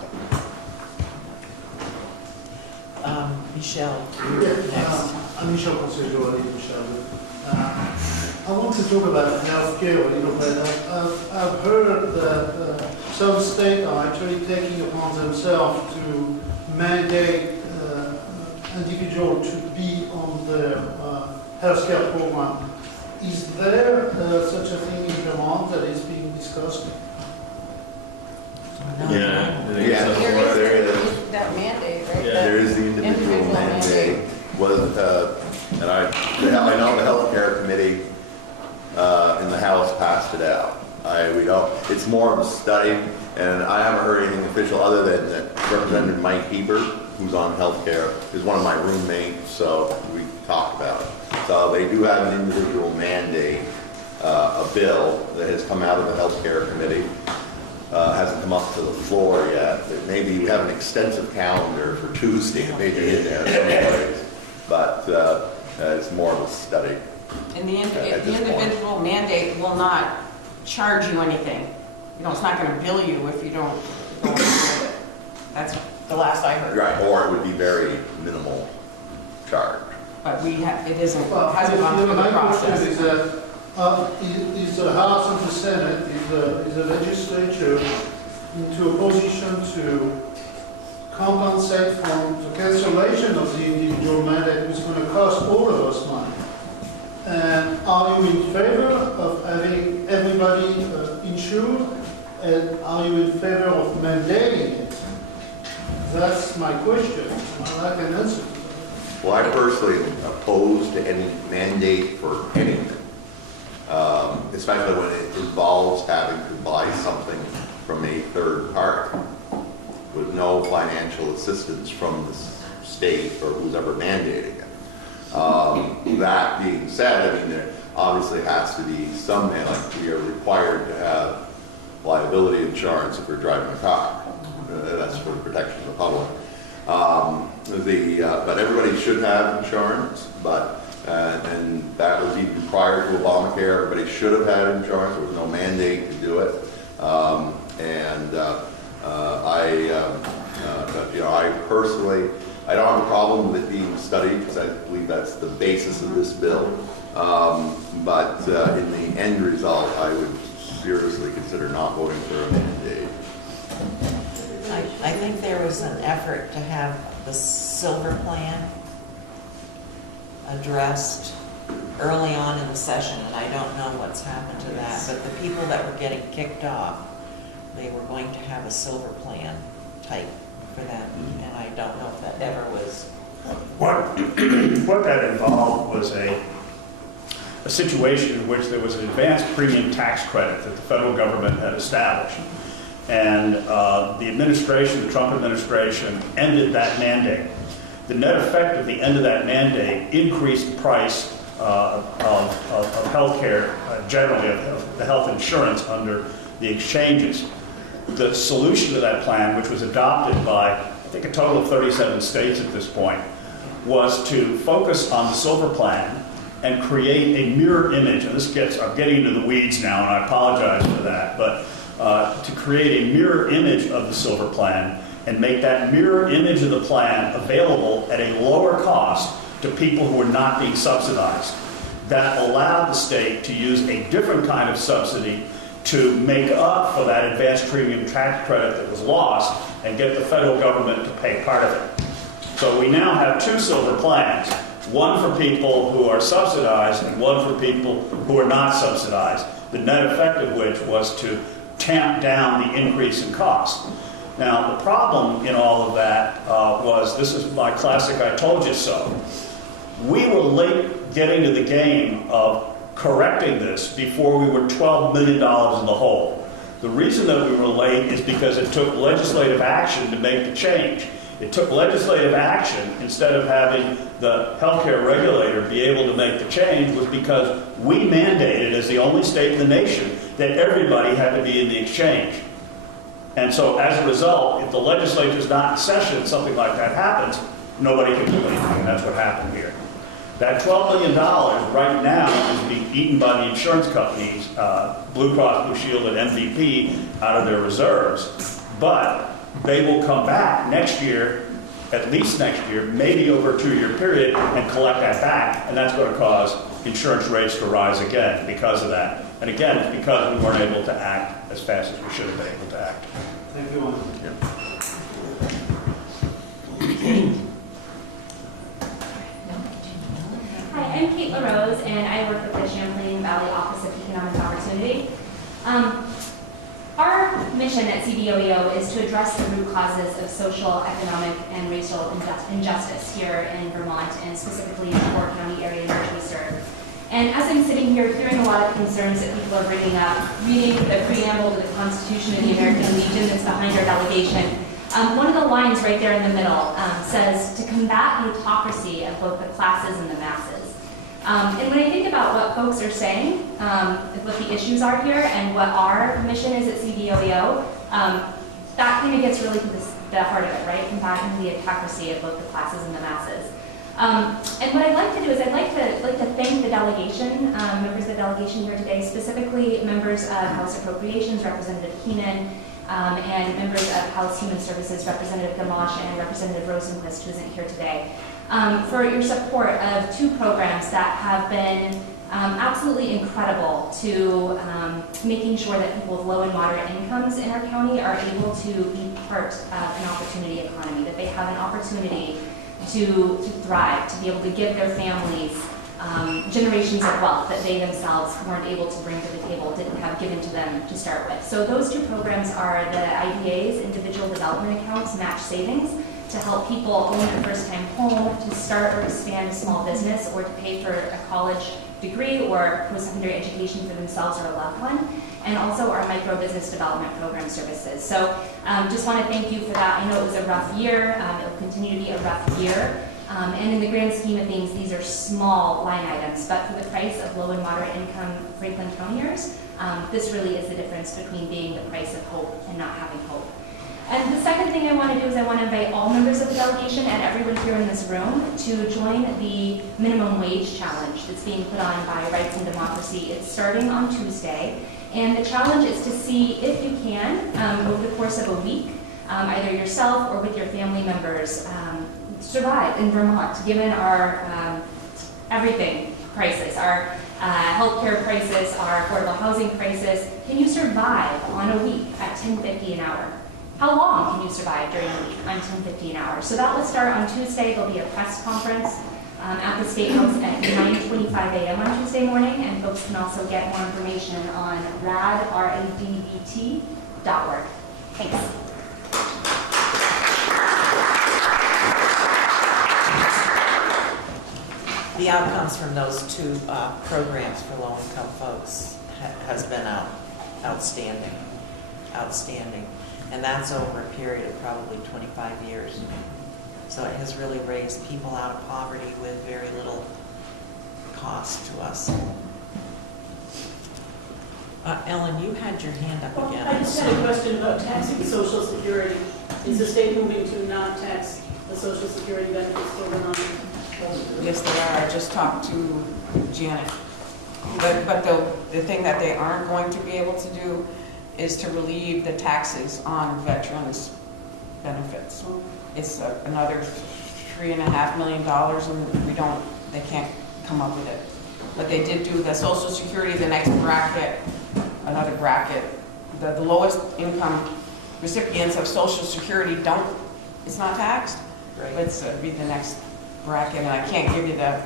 Michelle, next. I'm Michel Conseil, Michel. I want to talk about healthcare a little bit. I've heard that some states are actually taking upon themselves to mandate individuals to be on the healthcare program. Is there such a thing in Vermont that is being discussed? Yeah. There is that mandate, right? There is the individual mandate. And I know the healthcare committee in the House passed it out. It's more of a study, and I haven't heard anything official other than that Representative Mike Heber, who's on healthcare, is one of my roommates, so we talked about it. So they do have an individual mandate, a bill that has come out of the healthcare committee. Hasn't come up to the floor yet, but maybe we have an extensive calendar for Tuesday, maybe in there someplace. But it's more of a study. And the individual mandate will not charge you anything. It's not going to bill you if you don't do it. That's the last I heard. Right, or it would be very minimal charge. But it isn't, hasn't gone through the process. Is the House and the Senate, is the legislature into a position to compensate for the cancellation of the individual mandate, which is going to cost all of us money? And are you in favor of having everybody insured? And are you in favor of mandating it? That's my question. I'd like an answer. Well, I personally am opposed to any mandate for anything, especially when it involves having to buy something from a third party with no financial assistance from the state or who's ever mandating it. That being said, I mean, there obviously has to be some, like we are required to have liability insurance if we're driving a car. That's for the protection of the public. But everybody should have insurance, and that was even prior to Obamacare. Everybody should have had insurance. There was no mandate to do it. I personally, I don't have a problem with it being studied because I believe that's the basis of this bill. But in the end result, I would seriously consider not voting for a mandate. I think there was an effort to have the silver plan addressed early on in the session, and I don't know what's happened to that, but the people that were getting kicked off, they were going to have a silver plan type for them, and I don't know if that ever was. What that involved was a situation in which there was an advanced premium tax credit that the federal government had established. And the administration, the Trump administration, ended that mandate. The net effect of the end of that mandate increased the price of health care, generally of the health insurance under the exchanges. The solution to that plan, which was adopted by, I think, a total of 37 states at this point, was to focus on the silver plan and create a mirror image. And I'm getting into the weeds now, and I apologize for that, but to create a mirror image of the silver plan and make that mirror image of the plan available at a lower cost to people who are not being subsidized. That allowed the state to use a different kind of subsidy to make up for that advanced premium tax credit that was lost and get the federal government to pay part of it. So we now have two silver plans, one for people who are subsidized and one for people who are not subsidized, the net effect of which was to tamp down the increase in cost. Now, the problem in all of that was, this is my classic I told you so. We were late getting to the game of correcting this before we were $12 million in the hole. The reason that we were late is because it took legislative action to make the change. It took legislative action instead of having the healthcare regulator be able to make the change, was because we mandated, as the only state in the nation, that everybody had to be in the exchange. And so as a result, if the legislature is not in session, something like that happens, nobody can do anything, and that's what happened here. That $12 million right now is being eaten by the insurance companies, Blue Cross Blue Shield and MVP, out of their reserves. But they will come back next year, at least next year, maybe over a 2-year period, and collect that back, and that's going to cause insurance rates to rise again because of that. And again, it's because we weren't able to act as fast as we should have been able to act. Thank you. Hi, I'm Kate LaRose, and I work with the Champlain Valley Office of Economic Opportunity. Our mission at CVOEO is to address the root causes of social, economic, and racial injustice here in Vermont, and specifically in the 4 county area in which we serve. And as I'm sitting here hearing a lot of concerns that people are bringing up, reading the preamble to the Constitution of the American Legion that's behind our delegation, one of the lines right there in the middle says, to combat the hypocrisy of both the classes and the masses. And when I think about what folks are saying, what the issues are here, and what our mission is at CVOEO, that kind of gets really to the heart of it, right? Combating the hypocrisy of both the classes and the masses. And what I'd like to do is I'd like to thank the delegation, members of the delegation here today, specifically members of House Appropriations, Representative Keenan, and members of House Human Services, Representative Gamache and Representative Rosenquist, who isn't here today, for your support of 2 programs that have been absolutely incredible to making sure that people with low and moderate incomes in our county are able to be part of an opportunity economy, that they have an opportunity to thrive, to be able to give their families generations of wealth that they themselves weren't able to bring to the table, didn't have given to them to start with. So those 2 programs are the IDA's, Individual Development Accounts, Match Savings, to help people own their first-time home, to start or expand a small business, or to pay for a college degree or post-secondary education for themselves or a loved one, and also our micro business development program services. So just want to thank you for that. I know it was a rough year. It will continue to be a rough year. And in the grand scheme of things, these are small line items, but for the price of low and moderate income Franklin Countyers, this really is the difference between being the price of hope and not having hope. And the second thing I want to do is I want to invite all members of the delegation and everyone here in this room to join the minimum wage challenge that's being put on by Rights and Democracy. It's starting on Tuesday, and the challenge is to see if you can, over the course of a week, either yourself or with your family members, survive in Vermont, given our everything crisis, our healthcare crisis, our affordable housing crisis. Can you survive on a week at $10.50 an hour? How long can you survive during a week on $10.50 an hour? So that will start on Tuesday. There'll be a press conference at the State House at 9:25 a.m. on Tuesday morning, and folks can also get more information on radbt.org. Thanks. The outcomes from those two programs for low-income folks has been outstanding. And that's over a period of probably 25 years. So it has really raised people out of poverty with very little cost to us. Ellen, you had your hand up again. I just had a question about taxing Social Security. Is the state moving to not tax the Social Security benefits for Vermont? Yes, they are. I just talked to Janet. But the thing that they aren't going to be able to do is to relieve the taxes on veterans' benefits. It's another $3.5 million, and they can't come up with it. But they did do the Social Security, the next bracket, another bracket. The lowest income recipients of Social Security it's not taxed. Right. Let's read the next bracket, and I can't give you the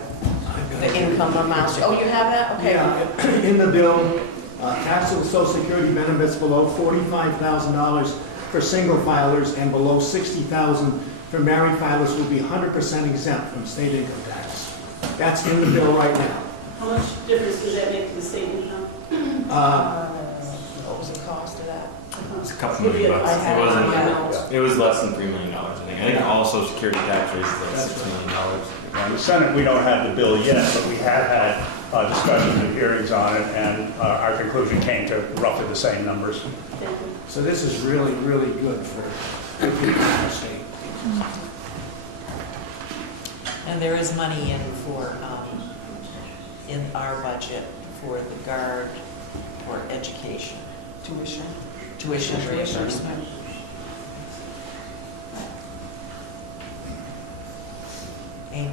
income amounts. Oh, you have that? Okay. Yeah, in the bill, taxable Social Security benefits below $45,000 for single filers and below $60,000 for married filers will be 100% exempt from state income tax. That's in the bill right now. How much difference does that make to the state income? What was the cost of that? It was a couple million bucks. It was less than $3 million, I think. I think all Social Security tax rates is like $6 million. In the Senate, we don't have the bill yet, but we have had discussions and hearings on it, and our conclusion came to roughly the same numbers. So this is really, really good for people in our state. And there is money in our budget for the Guard for education. Tuition reimbursement. Amy.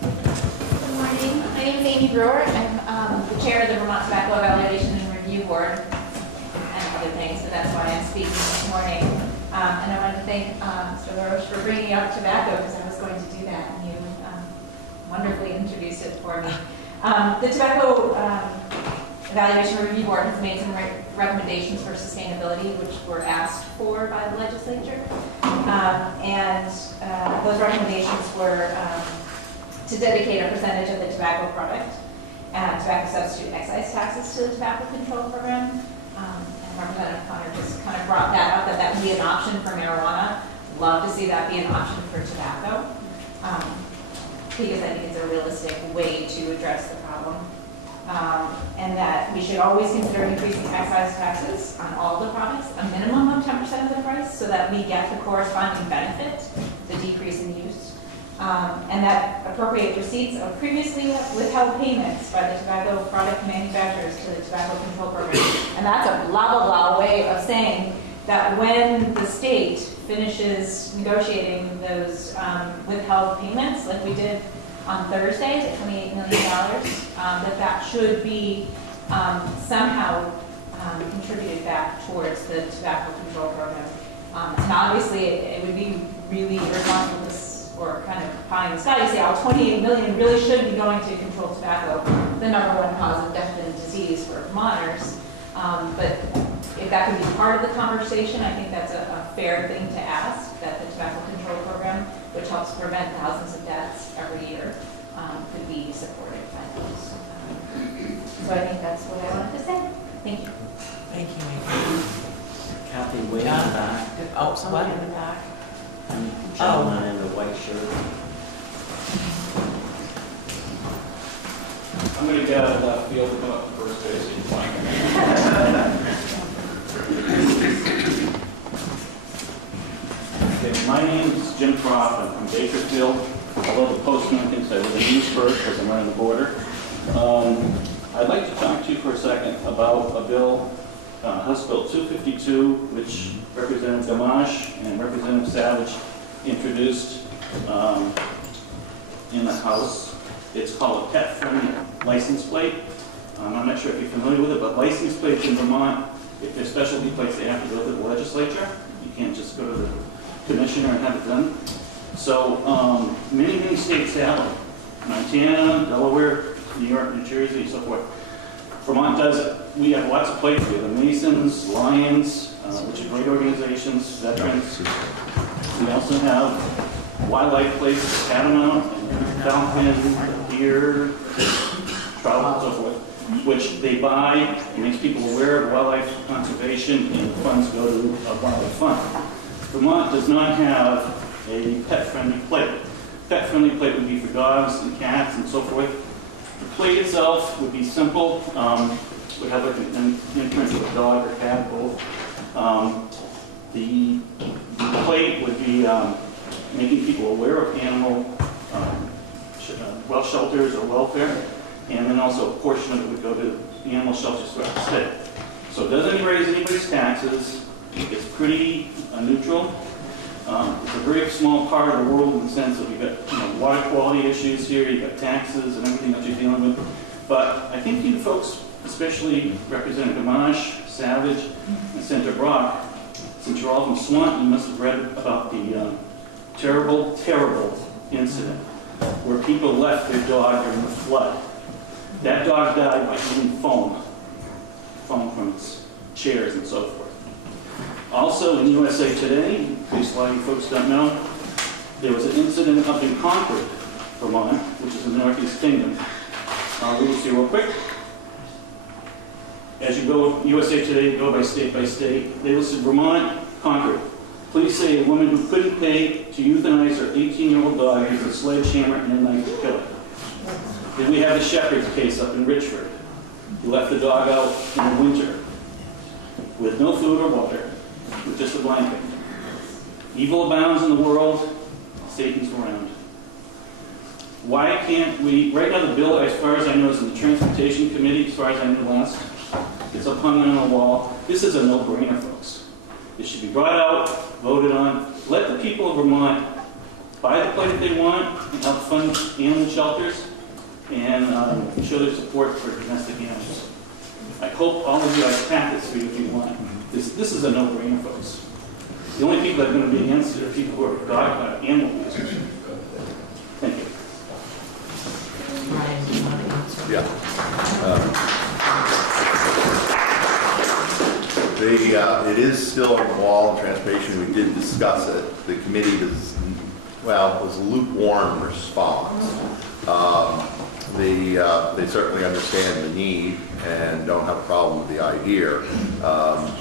Good morning. My name is Amy Brewer. I'm the chair of the Vermont Tobacco Evaluation and Review Board and other things, so that's why I'm speaking this morning. And I wanted to thank Mr. LaRoche for bringing up tobacco, because I was going to do that, and you wonderfully introduced it for me. The Tobacco Evaluation and Review Board has made some recommendations for sustainability, which were asked for by the legislature. Those recommendations were to dedicate a percentage of the tobacco product and tobacco substitute excise taxes to the tobacco control program. And Representative Connor just kind of brought that up, that would be an option for marijuana. Love to see that be an option for tobacco, because I think it's a realistic way to address the problem. And that we should always consider increasing excise taxes on all the products, a minimum of 10% of the price, so that we get the corresponding benefit, the decrease in use. And that appropriate receipts of previously withheld payments by the tobacco product manufacturers to the tobacco control program. And that's a blah, blah, blah way of saying that when the state finishes negotiating those withheld payments, like we did on Thursday, at $28 million, that should be somehow contributed back towards the tobacco control program. And obviously, it would be really irresponsible or kind of pie in the sky to say, oh, $28 million really should be going to control tobacco, the #1 cause of death and disease for Vermonters. But if that can be part of the conversation, I think that's a fair thing to ask, that the tobacco program, which helps prevent thousands of deaths every year, could be supported by those. So I think that's what I wanted to say. Thank you. Thank you, Amy. Kathy, way in the back. Oh, so what? In the back. Gentleman in the white shirt. I'm going to get out of left field and come up to first base and flank. Okay, my name is Jim Croft. I'm from Bakersfield. Although the postman thinks I live in Eastburg because I'm right on the border. I'd like to talk to you for a second about a bill, House Bill 252, which Representative Gamache and Representative Savage introduced in the House. It's called a pet-friendly license plate. I'm not sure if you're familiar with it, but license plates in Vermont, if they're specialty plates, they have to go to the legislature. You can't just go to the commissioner and have it done. So many states have them. Montana, Delaware, New York, New Jersey, and so forth. Vermont does it. We have lots of plates. We have the Masons, Lions, which are great organizations, veterans. We also have wildlife places, Catamount, Falcon, Deer, Trout, and so forth, which they buy, it makes people aware of wildlife conservation, and the funds go to a wildlife fund. Vermont does not have a pet-friendly plate. Pet-friendly plate would be for dogs and cats and so forth. The plate itself would be simple, would have like an imprint of a dog or cat, both. The plate would be making people aware of animal well shelters or welfare, and then also a portion of it would go to the animal shelters throughout the state. So it doesn't raise anybody's taxes. It's pretty neutral. It's a very small part of the world in the sense that you've got water quality issues here, you've got taxes and everything that you're dealing with. But I think you folks, especially Representative Gamache, Savage, and Senator Brock, since you're all from Swanton, you must have read about the terrible incident where people left their dog during the flood. That dog died by eating foam from its chairs and so forth. Also in USA Today, in case a lot of you folks don't know, there was an incident up in Concord, Vermont, which is in the Northeast Kingdom. I'll read it to you real quick. As you go, USA Today, go by state, they listed Vermont, Concord. Police say a woman who couldn't pay to euthanize her 18-year-old dog used a sledgehammer and a knife to kill it. Then we have the Shepherd's case up in Richford, who left the dog out in the winter with no food or water, with just a blanket. Evil abounds in the world, Satan's around. Why can't we, right now the bill, as far as I know, is in the Transportation Committee, as far as I know last. It's up hung on the wall. This is a no-brainer, folks. It should be brought out, voted on. Let the people of Vermont buy the plate they want and help fund animal shelters and show their support for domestic animals. I hope all of you guys pack this through if you want. This is a no-brainer, folks. The only people that are going to be against it are people who are dog animal users. Thank you. Brian, do you want to answer? Yeah. It is still on the wall in transportation. We did discuss it. The committee was a lukewarm response. They certainly understand the need and don't have a problem with the idea,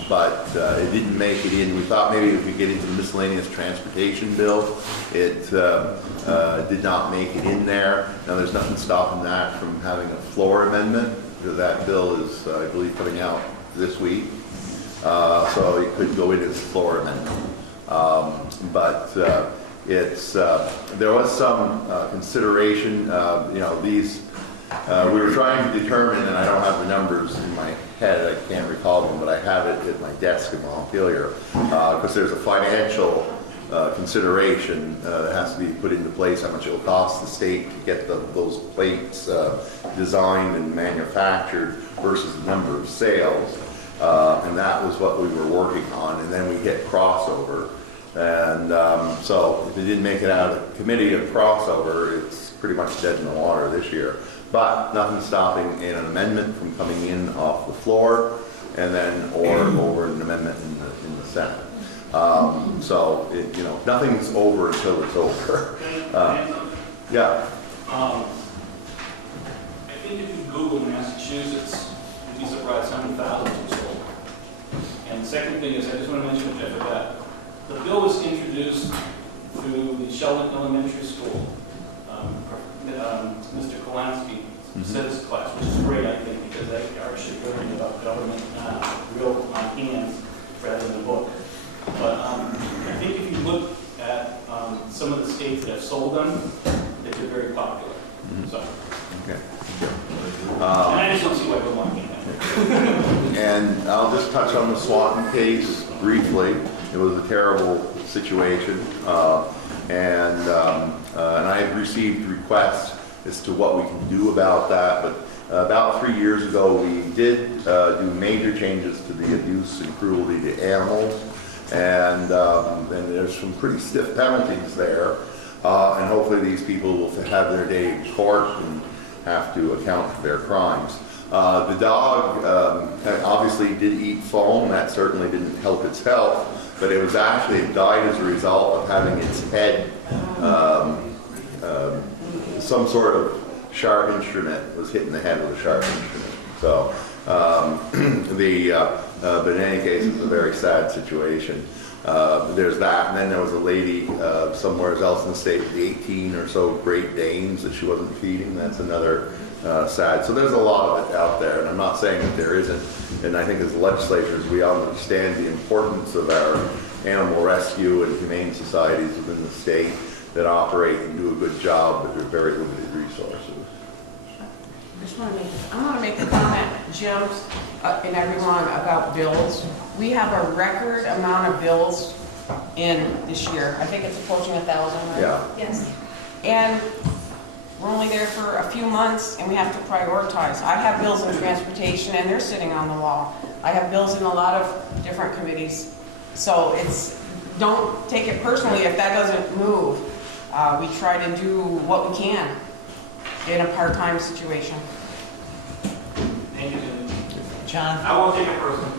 but it didn't make it in. We thought maybe if we get into the miscellaneous transportation bill, it did not make it in there. Now there's nothing stopping that from having a floor amendment, because that bill is, I believe, coming out this week. So it could go into the floor amendment. But there was some consideration. These we were trying to determine, and I don't have the numbers in my head. I can't recall them, but I have it at my desk in Montpelier, because there's a financial consideration that has to be put into place. How much it will cost the state to get those plates designed and manufactured versus the number of sales. And that was what we were working on, and then we hit crossover. And so if it didn't make it out of the committee of crossover, it's pretty much dead in the water this year. But nothing stopping an amendment from coming in off the floor, and then or an amendment in the Senate. So, nothing's over until it's over. Yeah. I think if you Google Massachusetts, you'd be surprised how many thousands are sold. And the second thing is, I just want to mention, which I forgot, the bill was introduced through the Sheldon Elementary School. Mr. Kolansky said his class, which is great, I think, because they are actually learning about government real on hand rather than a book. But I think if you look at some of the states that have sold them, they're very popular. So. Okay. And I just don't see why Vermont can't have it. And I'll just touch on the Swanton case briefly. It was a terrible situation, and I have received requests as to what we can do about that. But about 3 years ago, we did do major changes to the abuse and cruelty to animals, and there's some pretty stiff penalties there. And hopefully these people will have their day in court and have to account for their crimes. The dog obviously did eat foam. That certainly didn't help its health, but it was actually, it died as a result of having its head, some sort of sharp instrument was hitting the head with a sharp instrument. So, but in any case, it's a very sad situation. There's that, and then there was a lady somewhere else in the state with 18 or so Great Danes that she wasn't feeding. That's another sad. So there's a lot of it out there, and I'm not saying that there isn't. And I think as legislators, we all understand the importance of our animal rescue and humane societies within the state that operate and do a good job, but they're very limited resources. I want to make a comment, Jim, and everyone, about bills. We have a record amount of bills in this year. I think it's approaching 1,000, right? Yeah. Yes. And we're only there for a few months, and we have to prioritize. I have bills in transportation, and they're sitting on the wall. I have bills in a lot of different committees. So don't take it personally if that doesn't move. We try to do what we can in a part-time situation. Thank you, John? I won't take it personally.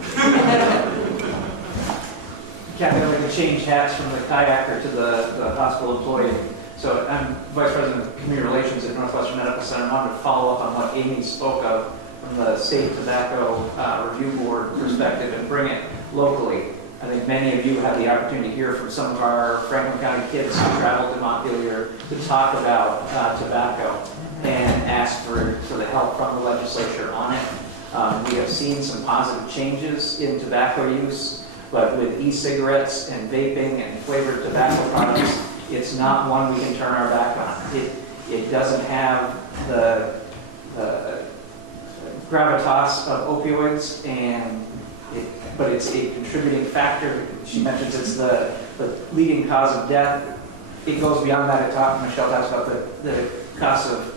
Captain, I'm going to change hats from the kayaker to the hospital employee. So I'm Vice President of Community Relations at Northwestern Medical Center. I wanted to follow up on what Amy spoke of from the State Tobacco Review Board perspective and bring it locally. I think many of you had the opportunity to hear from some of our Franklin County kids who traveled to Montpelier to talk about tobacco and ask for the help from the legislature on it. We have seen some positive changes in tobacco use, but with e-cigarettes and vaping and flavored tobacco products, it's not one we can turn our back on. It doesn't have the gravitas of opioids, but it's a contributing factor. She mentions it's the leading cause of death. It goes beyond that. Michelle talks about the cost of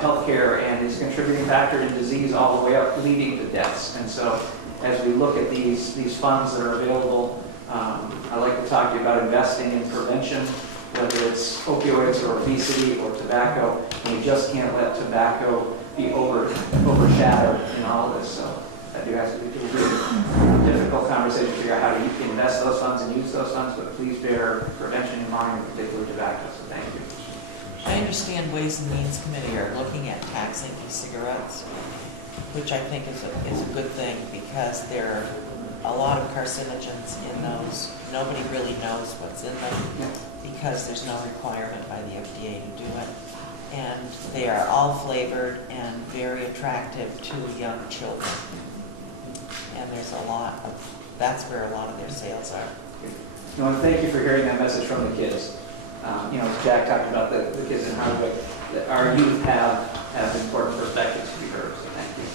healthcare and is a contributing factor in disease all the way up, leading to deaths. And so, as we look at these funds that are available, I like to talk to you about investing in prevention, whether it's opioids or obesity or tobacco. And we just can't let tobacco be overshadowed in all of this. So I do have to do a really difficult conversation to figure out how to invest those funds and use those funds, but please bear prevention in mind, in particular tobacco. So thank you. I understand Ways and Means Committee are looking at taxing e-cigarettes, which I think is a good thing because there are a lot of carcinogens in those. Nobody really knows what's in them because there's no requirement by the FDA to do it. And they are all flavored and very attractive to young children. And there's a lot of, that's where a lot of their sales are. I want to thank you for hearing that message from the kids. As Jack talked about the kids in Hardwick, our youth have important perspectives to be heard, so thank you.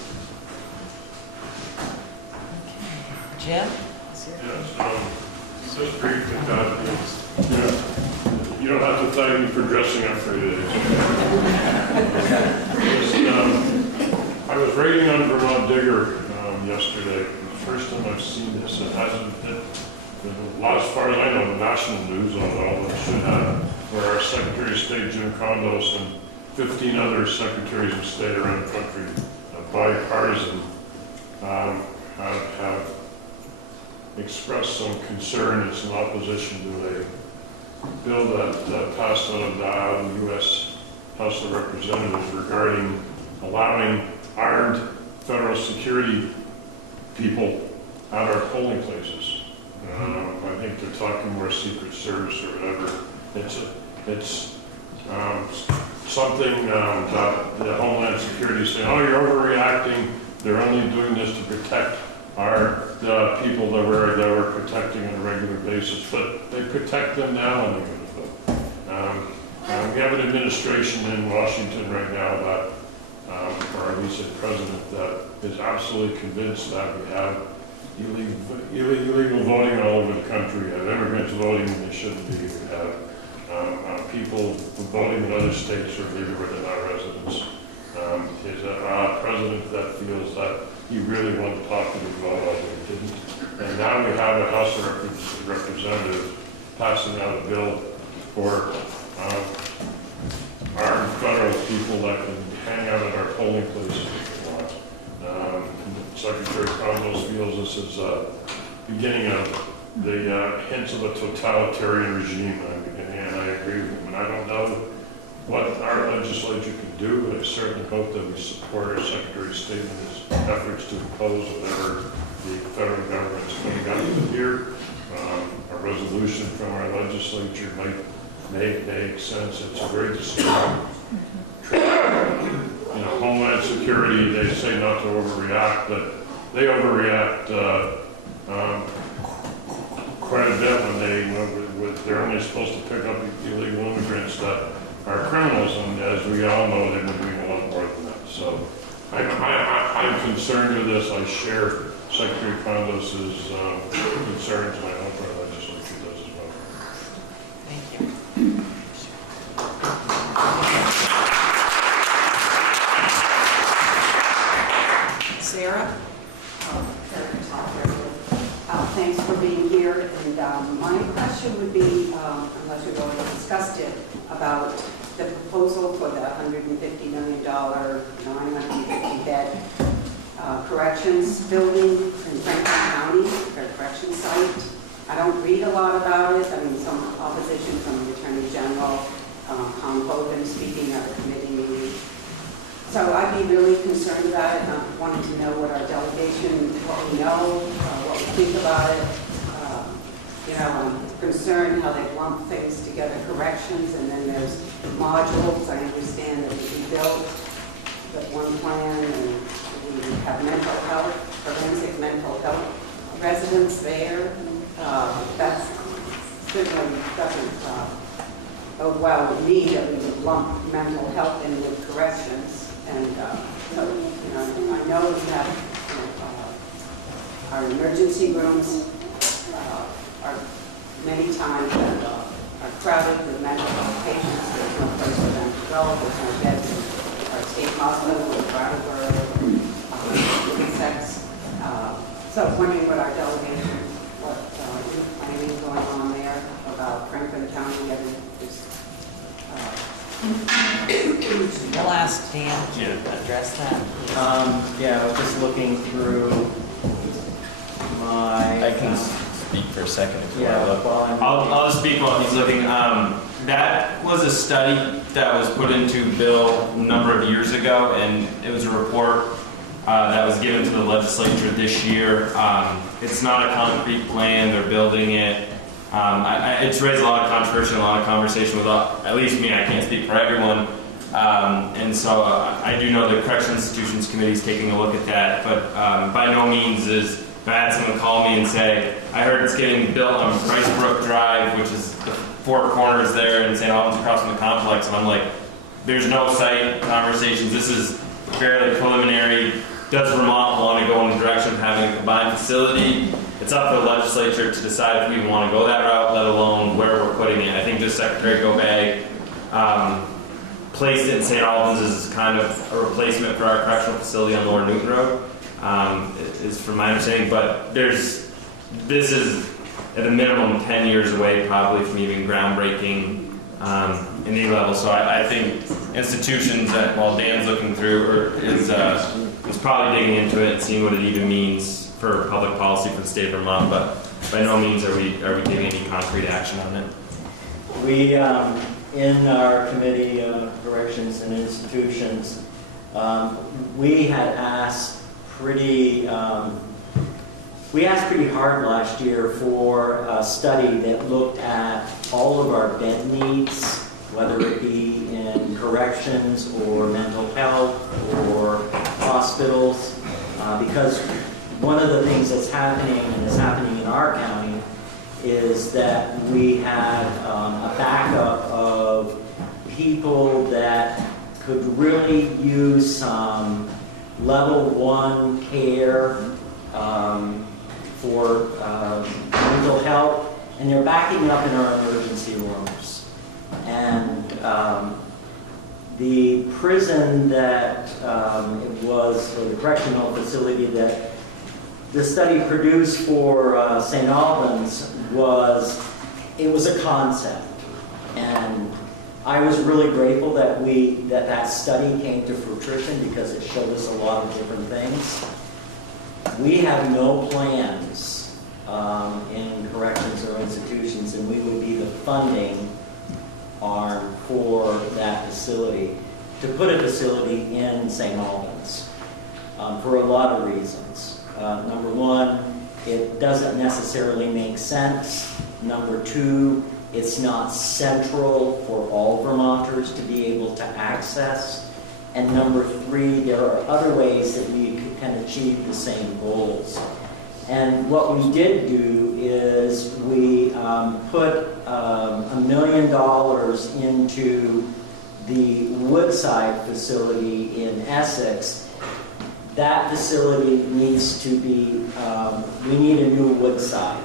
Jim? Yes, so great to you don't have to thank me for dressing up for you today. I was reading on Vermont Digger yesterday. The first time I've seen this. It hasn't hit, as far as I know, national news on all it should have, where our Secretary of State, Jim Condos, and 15 other secretaries of state around the country, bipartisan, have expressed some concern and some opposition to a bill that passed out of the aisle in the U.S. House of Representatives regarding allowing armed federal security people at our polling places. I think they're talking more Secret Service or whatever. It's something that the Homeland Security is saying, oh, you're overreacting. They're only doing this to protect the people that we're protecting on a regular basis. But they protect them now when they go to vote. We have an administration in Washington right now that, or at least a president that is absolutely convinced that we have illegal voting all over the country. We have immigrants voting when they shouldn't be. We have people voting in other states or maybe where they're not residents. He's a president that feels that he really wanted to talk to the vote, although he didn't. And now we have a House of Representatives passing out a bill for armed federal people that can hang out at our polling places if they want. Secretary Condos feels this is a beginning of the hints of a totalitarian regime, and I agree with him. And I don't know what our legislature can do, but I certainly hope that we support our Secretary of State in his efforts to impose whatever the federal government is putting out here. A resolution from our legislature might make sense. It's a very disturbing Homeland Security, they say not to overreact, but they overreact quite a bit when they're only supposed to pick up illegal immigrants that are criminals, and as we all know, they've been doing a lot more than that. So I'm concerned with this. I share Secretary Condos's concerns, and I hope our legislature does as well. Thank you. Sarah? Thanks for being here. And my question would be, unless we've already discussed it, about the proposal for the $150 million, 950-bed corrections building in Franklin County, their correction site. I don't read a lot about it. I mean, some opposition from the Attorney General, Tom Hogan speaking at a committee meeting. So I'd be really concerned about it, and I wanted to know what our delegation, what we know, what we think about it. I'm concerned how they lump things together, corrections, and then there's modules. I understand that we built that one plan, and we have mental health, forensic mental health residents there. That's certainly doesn't bode well with me that we would lump mental health in with corrections. And so, I know we have our emergency rooms are many times are crowded with mental health patients. There's no place for them to go. There's no beds in our state hospital or Brattleboro, Middlesex. So I'm wondering what our delegation, what planning going on there about Franklin County getting this. We'll ask Dan to address that. Yeah, I was just looking through my... I can speak for a second if you want. I'll just speak while he's looking. That was a study that was put into Bill a number of years ago, and it was a report that was given to the legislature this year. It's not a concrete plan, they're building it. It's raised a lot of controversy and a lot of conversation with, at least me, I can't speak for everyone. And so I do know the Correctional Institutions Committee is taking a look at that, but by no means is, if I had someone call me and say, I heard it's getting built on Price Brook Drive, which is the four corners there in St. Albans across from the complex, and I'm like, there's no site conversations, this is fairly preliminary. Does Vermont want to go in the direction of having a combined facility? It's up to the legislature to decide if we want to go that route, let alone where we're putting it. I think just Secretary Gobay placed it in St. Albans as kind of a replacement for our correctional facility on Lower Newton Road, is from my understanding. But this is at a minimum 10 years away probably from even groundbreaking in any level. So I think institutions that, while Dan's looking through, or is was probably digging into it and seeing what it even means for public policy for the state of Vermont, but by no means are we taking any concrete action on it. We, in our Committee of Corrections and Institutions, we had asked pretty hard last year for a study that looked at all of our bed needs, whether it be in corrections or mental health or hospitals, because one of the things that's happening and is happening in our county is that we had a backup of people that could really use some level 1 care for mental health, and they're backing up in our emergency rooms. And the prison that it was, or the correctional facility that the study produced for St. Albans was a concept. And I was really grateful that that study came to fruition because it showed us a lot of different things. We have no plans in corrections or institutions, and we would be the funding arm for that facility, to put a facility in St. Albans for a lot of reasons. Number one, it doesn't necessarily make sense. Number two, it's not central for all Vermonters to be able to access. And number three, there are other ways that we can achieve the same goals. And what we did do is we put $1 million into the Woodside facility in Essex. That facility needs to be, we need a new Woodside.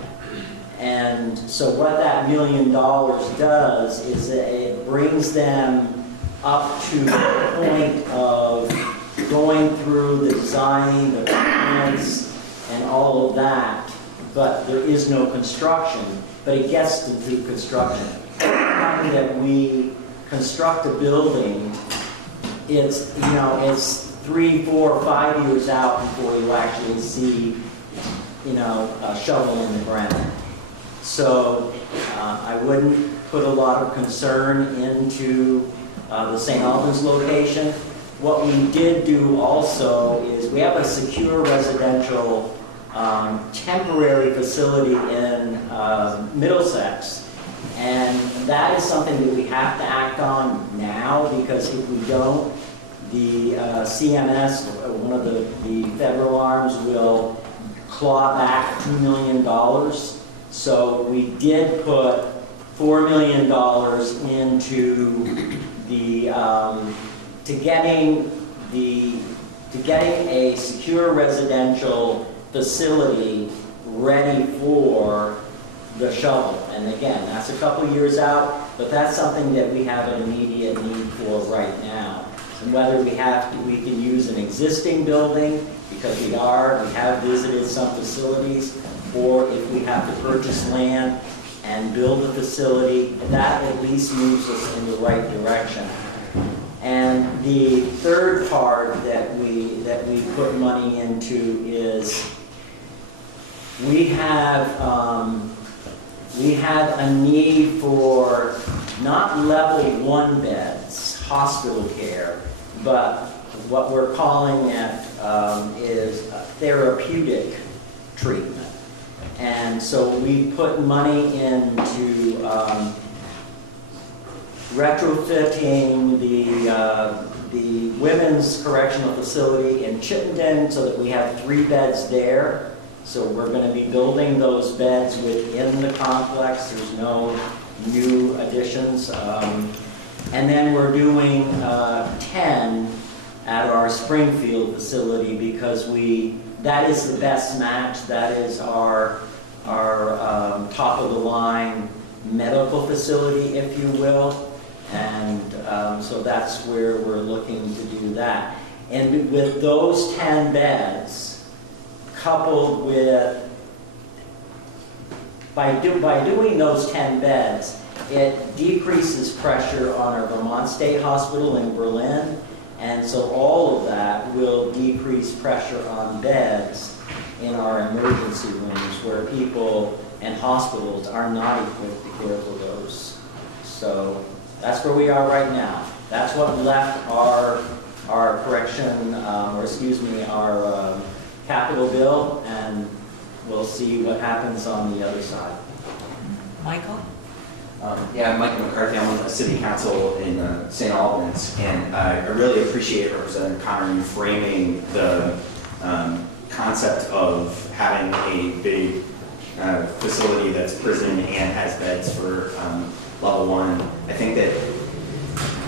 And so what that $1 million does is it brings them up to the point of going through the design, the plans, and all of that, but there is no construction, but it gets them through construction. Every time that we construct a building, it's, you know, it's 3, 4, 5 years out before you actually see, you know, a shovel in the ground. So I wouldn't put a lot of concern into the St. Albans location. What we did do also is we have a secure residential temporary facility in Middlesex. And that is something that we have to act on now, because if we don't, the CMS, one of the federal arms, will claw back $2 million. So we did put $4 million into the getting a secure residential facility ready for the shovel. And again, that's a couple years out, but that's something that we have an immediate need for right now. And whether we can use an existing building, because we have visited some facilities, or if we have to purchase land and build a facility, that at least moves us in the right direction. And the third part that we put money into is we have a need for not level 1 beds, hospital care, but what we're calling it is therapeutic treatment. And so we put money into retrofitting the women's correctional facility in Chittenden so that we have 3 beds there. So we're going to be building those beds within the complex. There's no new additions. And then we're doing 10 at our Springfield facility, because that is the best match. That is our top of the line medical facility, if you will. And so that's where we're looking to do that. And with those 10 beds, coupled with, by doing those 10 beds, it decreases pressure on our Vermont State Hospital in Berlin, And so all of that will decrease pressure on beds in our emergency rooms where people and hospitals are not equipped to care for those. So that's where we are right now. That's what left our correction, our capital bill, and we'll see what happens on the other side. Michael? Yeah, I'm Michael McCarthy. I'm on the City Council in St. Albans, and I really appreciate Representative Connor you framing the concept of having a big facility that's prison and has beds for level 1. I think that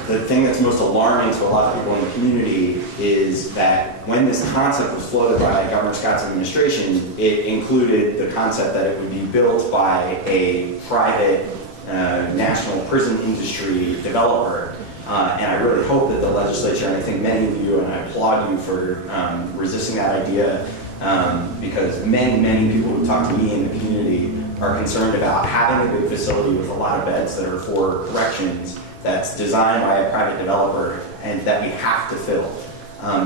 the thing that's most alarming to a lot of people in the community is that when this concept was floated by Governor Scott's administration, it included the concept that it would be built by a private national prison industry developer. And I really hope that the legislature, and I think many of you, and I applaud you for resisting that idea, because many people who talk to me in the community are concerned about having a big facility with a lot of beds that are for corrections that's designed by a private developer and that we have to fill.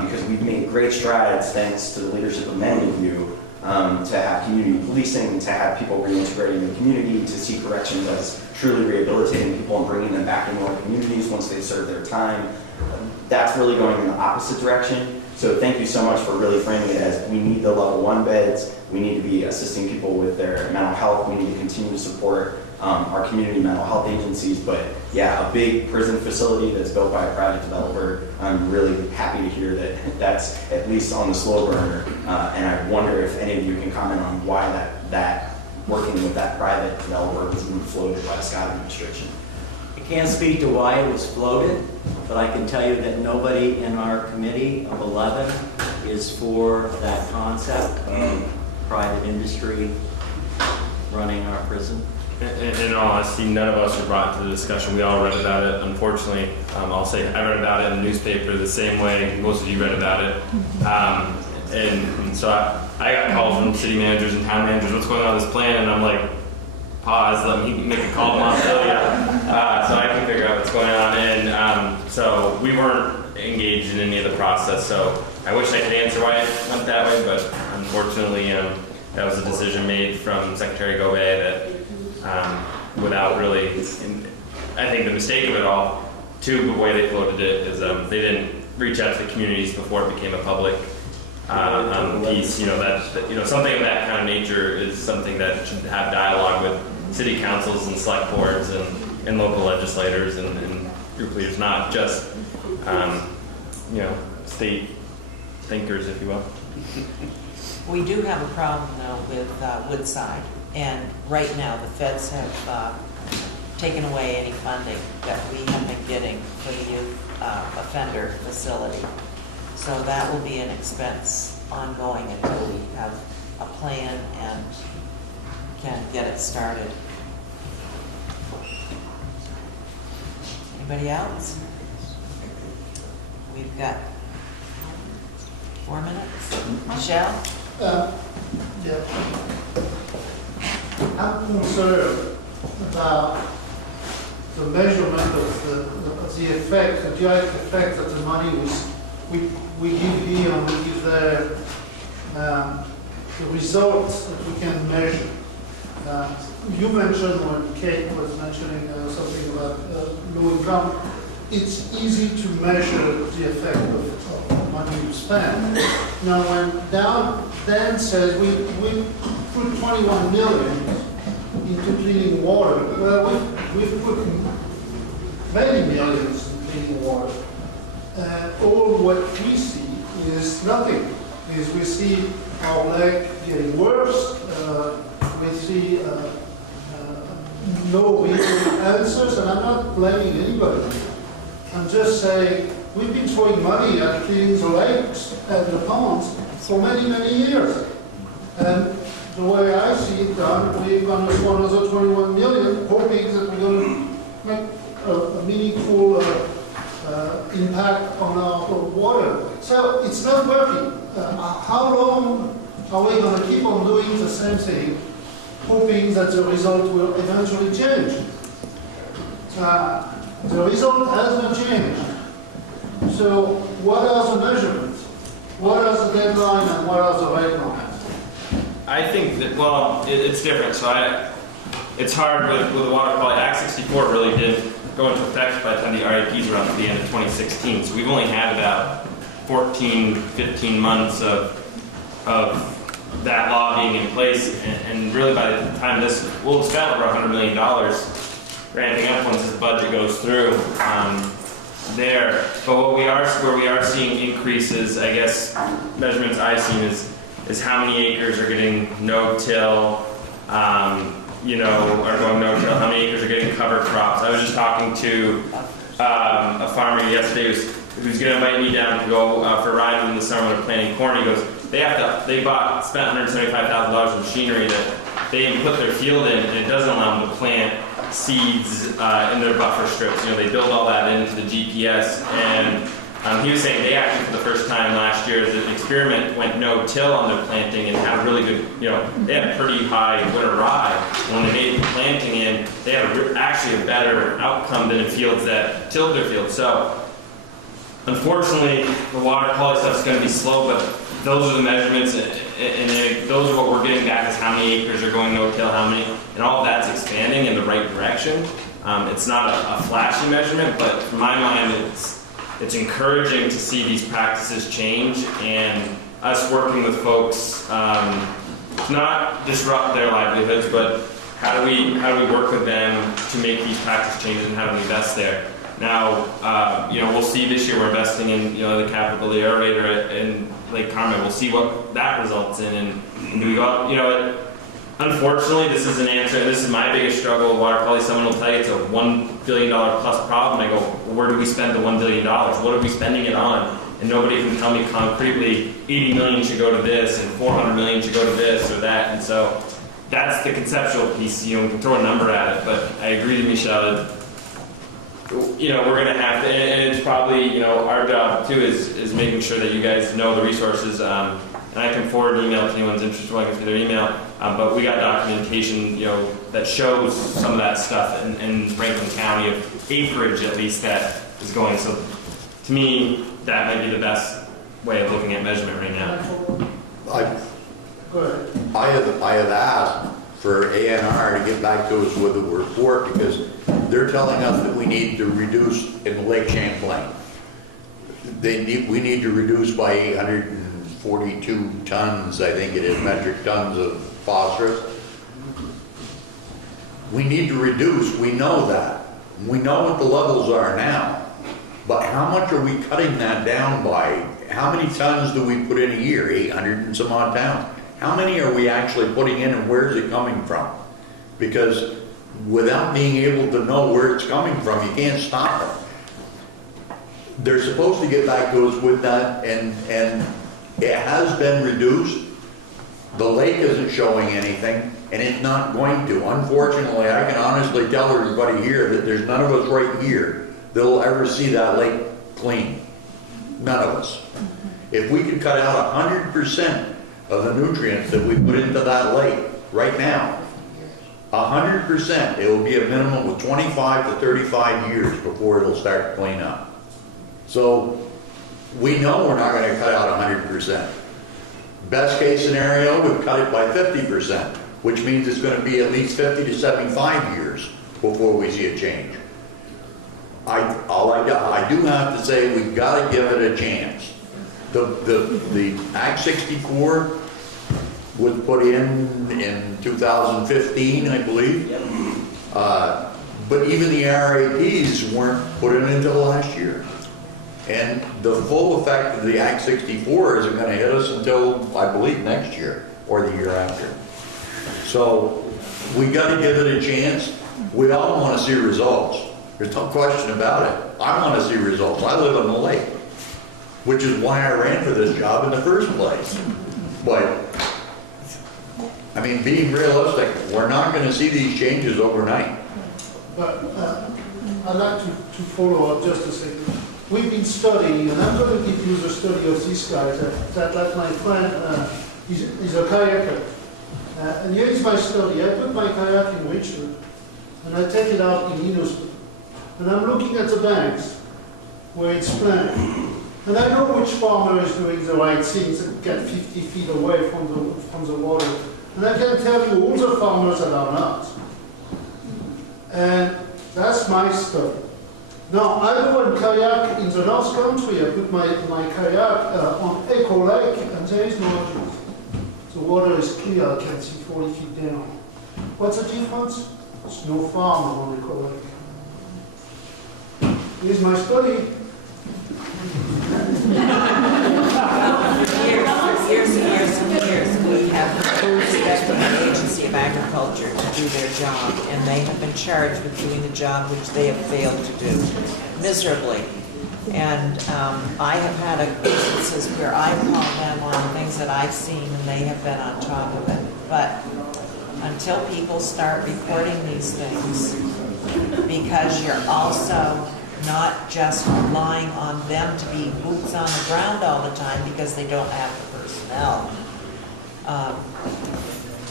Because we've made great strides, thanks to the leadership of many of you, to have community policing, to have people reintegrating the community, to see corrections as truly rehabilitating people and bringing them back into our communities once they've served their time. That's really going in the opposite direction. So thank you so much for really framing it as we need the level 1 beds, we need to be assisting people with their mental health, we need to continue to support our community mental health agencies, but yeah, a big prison facility that's built by a private developer, I'm really happy to hear that that's at least on the slow burner, and I wonder if any of you can comment on why that working with that private developer was being floated by the Scott administration. I can't speak to why it was floated, but I can tell you that nobody in our committee of 11 is for that concept of private industry running our prison. In all honesty, none of us were brought to the discussion. We all read about it. Unfortunately, I'll say I read about it in the newspaper the same way most of you read about it. And so I got calls from city managers and town managers, what's going on with this plan? And I'm like, pause, let me make a call, and I'll tell you. So I can figure out what's going on. And so we weren't engaged in any of the process. So I wish I could answer why it went that way, but unfortunately, that was a decision made from Secretary Gobet that without really, I think the mistake of it all, too, the way they floated it is they didn't reach out to the communities before it became a public piece. Something of that kind of nature is something that should have dialogue with city councils and select boards and local legislators and group leaders, not just state thinkers, if you will. We do have a problem, though, with Woodside, and right now the feds have taken away any funding that we have been getting for the youth offender facility. So that will be an expense ongoing until we have a plan and can get it started. Anybody else? We've got 4 minutes. Michelle? Yeah. I'm concerned about the measurement of the effect, the direct effect that the money we give here and we give there, the results that we can measure. You mentioned when Kate was mentioning something about low income, it's easy to measure the effect of the money you spend. Now when Dan says we put 21 million into cleaning water, well, we've put many millions in cleaning water. All what we see is nothing. We see our lake getting worse. We see no real answers, and I'm not blaming anybody. I'm just saying we've been throwing money at cleaning the lakes and the ponds for many, many years. And the way I see it done, we're going to throw another 21 million, hoping that we're going to make a meaningful impact on our water. So it's not working. How long are we going to keep on doing the same thing, hoping that the result will eventually change? The result has not changed. So what are the measurements? What are the deadline and what are the rate lines? I think that, well, it's different. So it's hard with the water quality. Act 64 really didn't go into effect by the time the RAPs were up at the end of 2016. So we've only had about 14, 15 months of that law being in place. And really by the time this, we'll have spent over $100 million ramping up once this budget goes through there. But where we are seeing increases, I guess, measurements I've seen is how many acres are getting no-till, are going no-till, how many acres are getting cover crops. I was just talking to a farmer yesterday who's going to invite me down to go for a ride in the summer to planting corn. He goes, they spent $175,000 in machinery that they put their field in, and it doesn't allow them to plant seeds in their buffer strips. They build all that into the GPS, and he was saying they actually, for the first time last year, the experiment went no-till on their planting and had a really good, they had a pretty high winter rye. When they made the planting in, they had actually a better outcome than in fields that tilled their fields. So, unfortunately, the water quality stuff is going to be slow, but those are the measurements, and those are what we're getting back is how many acres are going no-till, how many, and all of that's expanding in the right direction. It's not a flashy measurement, but from my mind, it's encouraging to see these practices change, and us working with folks not disrupt their livelihoods, but how do we work with them to make these practice changes and how do we invest there? Now, we'll see this year we're investing in the capital the aerator in Lake Carmen. We'll see what that results in, and do we go? Unfortunately, this is an answer. This is my biggest struggle with water quality. Someone will tell you it's a $1 billion plus problem. I go, well, where do we spend the $1 billion? What are we spending it on? And nobody can tell me concretely 80 million should go to this and 400 million should go to this or that. And so that's the conceptual piece. We can throw a number at it, but I agree to Michelle. We're going to have to, and it's probably, our job too is making sure that you guys know the resources. And I can forward an email if anyone's interested. I can see their email. But we got documentation, that shows some of that stuff in Franklin County of acreage, at least, that is going. So, to me, that might be the best way of looking at measurement right now. I have asked for ANR to get back to us with a report because they're telling us that we need to reduce in Lake Champlain. We need to reduce by 842 tons, I think it is, metric tons of phosphorus. We need to reduce, we know that. We know what the levels are now. But how much are we cutting that down by? How many tons do we put in a year? 800 and some odd tons. How many are we actually putting in and where is it coming from? Because without being able to know where it's coming from, you can't stop it. They're supposed to get back to us with that, and it has been reduced. The lake isn't showing anything, and it's not going to. Unfortunately, I can honestly tell everybody here that there's none of us right here that'll ever see that lake clean. None of us. If we could cut out 100% of the nutrients that we put into that lake right now, 100%, it will be a minimum of 25 to 35 years before it'll start to clean up. So we know we're not going to cut out 100%. Best case scenario, we've cut it by 50%, which means it's going to be at least 50 to 75 years before we see a change. I do have to say we've got to give it a chance. The Act 64 was put in 2015, I believe. But even the RAPs weren't put in until last year. And the full effect of the Act 64 isn't going to hit us until, I believe, next year or the year after. So we got to give it a chance. We all want to see results. There's no question about it. I want to see results. I live on the lake, which is why I ran for this job in the first place. But, I mean, being realistic, we're not going to see these changes overnight. But I'd like to follow up just a second. We've been studying, and I'm going to give you the study of this guy, that like my friend, he's a kayaker. And here is my study. I put my kayak in Richmond, and I take it out in Innisfree. And I'm looking at the banks where it's planted. And I know which farmer is doing the right things and get 50 feet away from the water. And I can tell you all the farmers that are not. And that's my study. Now, I go and kayak in the North Country. I put my kayak on Echo Lake, and there is no edges. The water is clear, I can see 40 feet down. What's the difference? There's no farm on Echo Lake. Here's my study. Years, we have expected the Agency of Agriculture to do their job, and they have been charged with doing the job which they have failed to do miserably. And I have had instances where I call them on things that I've seen, and they have been on top of it. But until people start reporting these things, because you're also not just relying on them to be boots on the ground all the time because they don't have the personnel.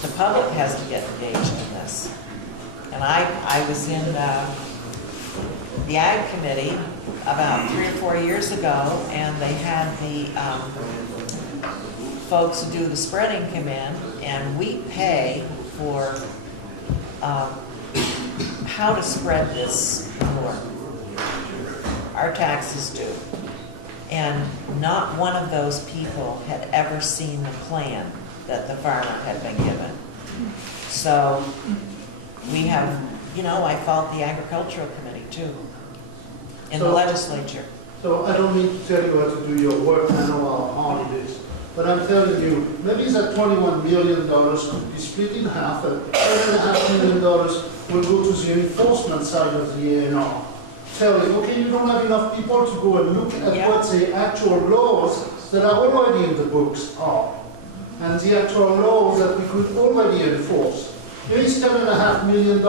The public has to get engaged in this. And I was in the Ag Committee about 3 or 4 years ago, and they had the folks who do the spreading come in, and we pay for how to spread this manure. Our taxes do. And not one of those people had ever seen the plan that the farmer had been given. So we have, I fault the Agricultural Committee too, in the legislature. So I don't need to tell you how to do your work, I know how hard it is. But I'm telling you, maybe that $21 million could be split in half, and $10.5 million will go to the enforcement side of the A&R. Tell you, okay, you don't have enough people to go and look at what the actual laws that are already in the books are, and the actual laws that we could already enforce. Here is $10.5 million.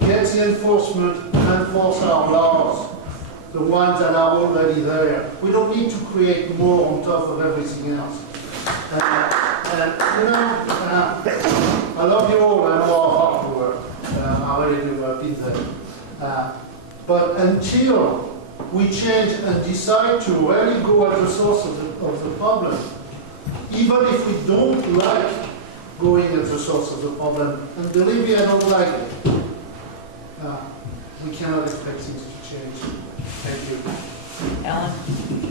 Get the enforcement and enforce our laws, the ones that are already there. We don't need to create more on top of everything else. I love you all. I know how hard you work. I really do. I've been there. But until we change and decide to really go at the source of the problem, even if we don't like going at the source of the problem, and believe me, I don't like it, we cannot expect things to change. Thank you. Ellen?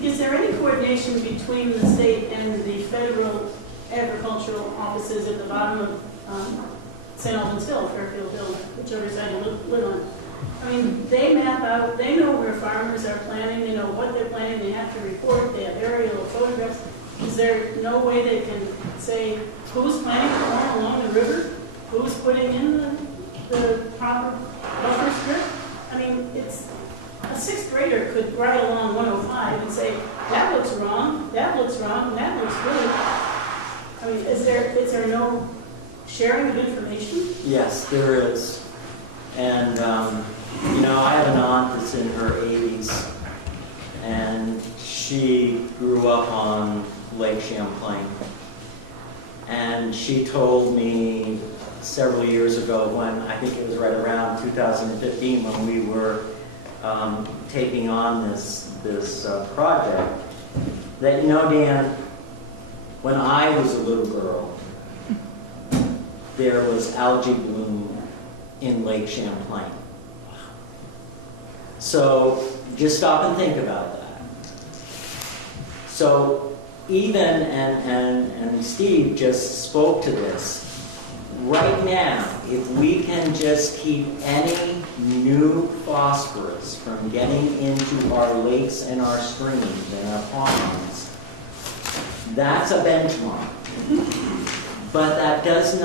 Is there any coordination between the state and the federal agricultural offices at the bottom of St. Albans Hill, Fairfield Hill, whichever side you live on? I mean, they map out, they know where farmers are planting, they know what they're planting, they have to report, they have aerial photographs. Is there no way they can say who's planting corn along the river? Who's putting in the proper buffer strip? I mean, it's, a sixth grader could ride along 105 and say, that looks wrong, that looks wrong, that looks good. I mean, is there no sharing of information? Yes, there is. And, I have an aunt that's in her 80s, and she grew up on Lake Champlain. And she told me several years ago when, I think it was right around 2015, when we were taking on this project, that, Dan, when I was a little girl, there was algae bloom in Lake Champlain. So just stop and think about that. So even, and Steve just spoke to this, right now, if we can just keep any new phosphorus from getting into our lakes and our streams and our ponds, that's a benchmark. But that does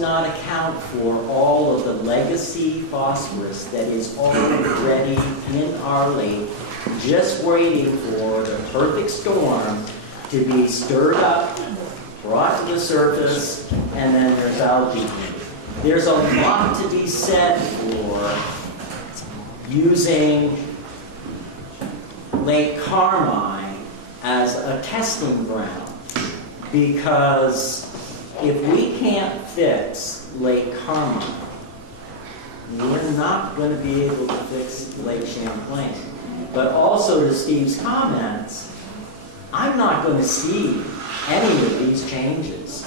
not account for all of the legacy phosphorus that is already in our lake, just waiting for the perfect storm to be stirred up, brought to the surface, and then there's algae. There's a lot to be said for using Lake Carmine as a testing ground, because if we can't fix Lake Carmine, we're not going to be able to fix Lake Champlain. But also to Steve's comments, I'm not going to see any of these changes,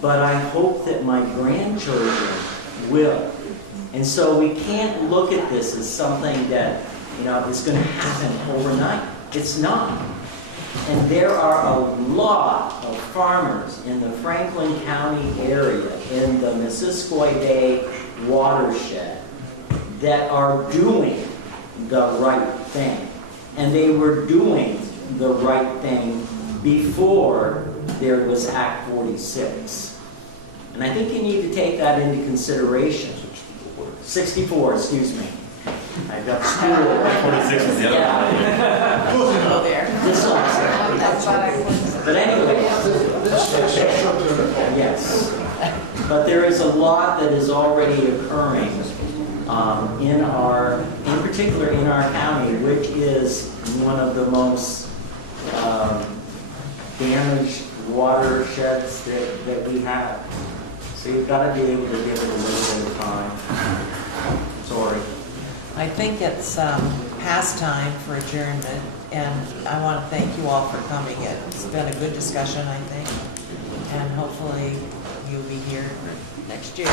but I hope that my grandchildren will. And so we can't look at this as something that, is going to happen overnight. It's not. And there are a lot of farmers in the Franklin County area, in the Missisquoi Bay watershed, that are doing the right thing. And they were doing the right thing before there was Act 46. And I think you need to take that into consideration. 64, excuse me. I've got school. 46 was the other one. Go there. But anyway, yes. But there is a lot that is already occurring in particular in our county, which is one of the most damaged watersheds that we have. So you've got to be able to give it a little bit of time. Sorry. I think it's past time for adjournment, and I want to thank you all for coming. It's been a good discussion, I think, and hopefully you'll be here next year.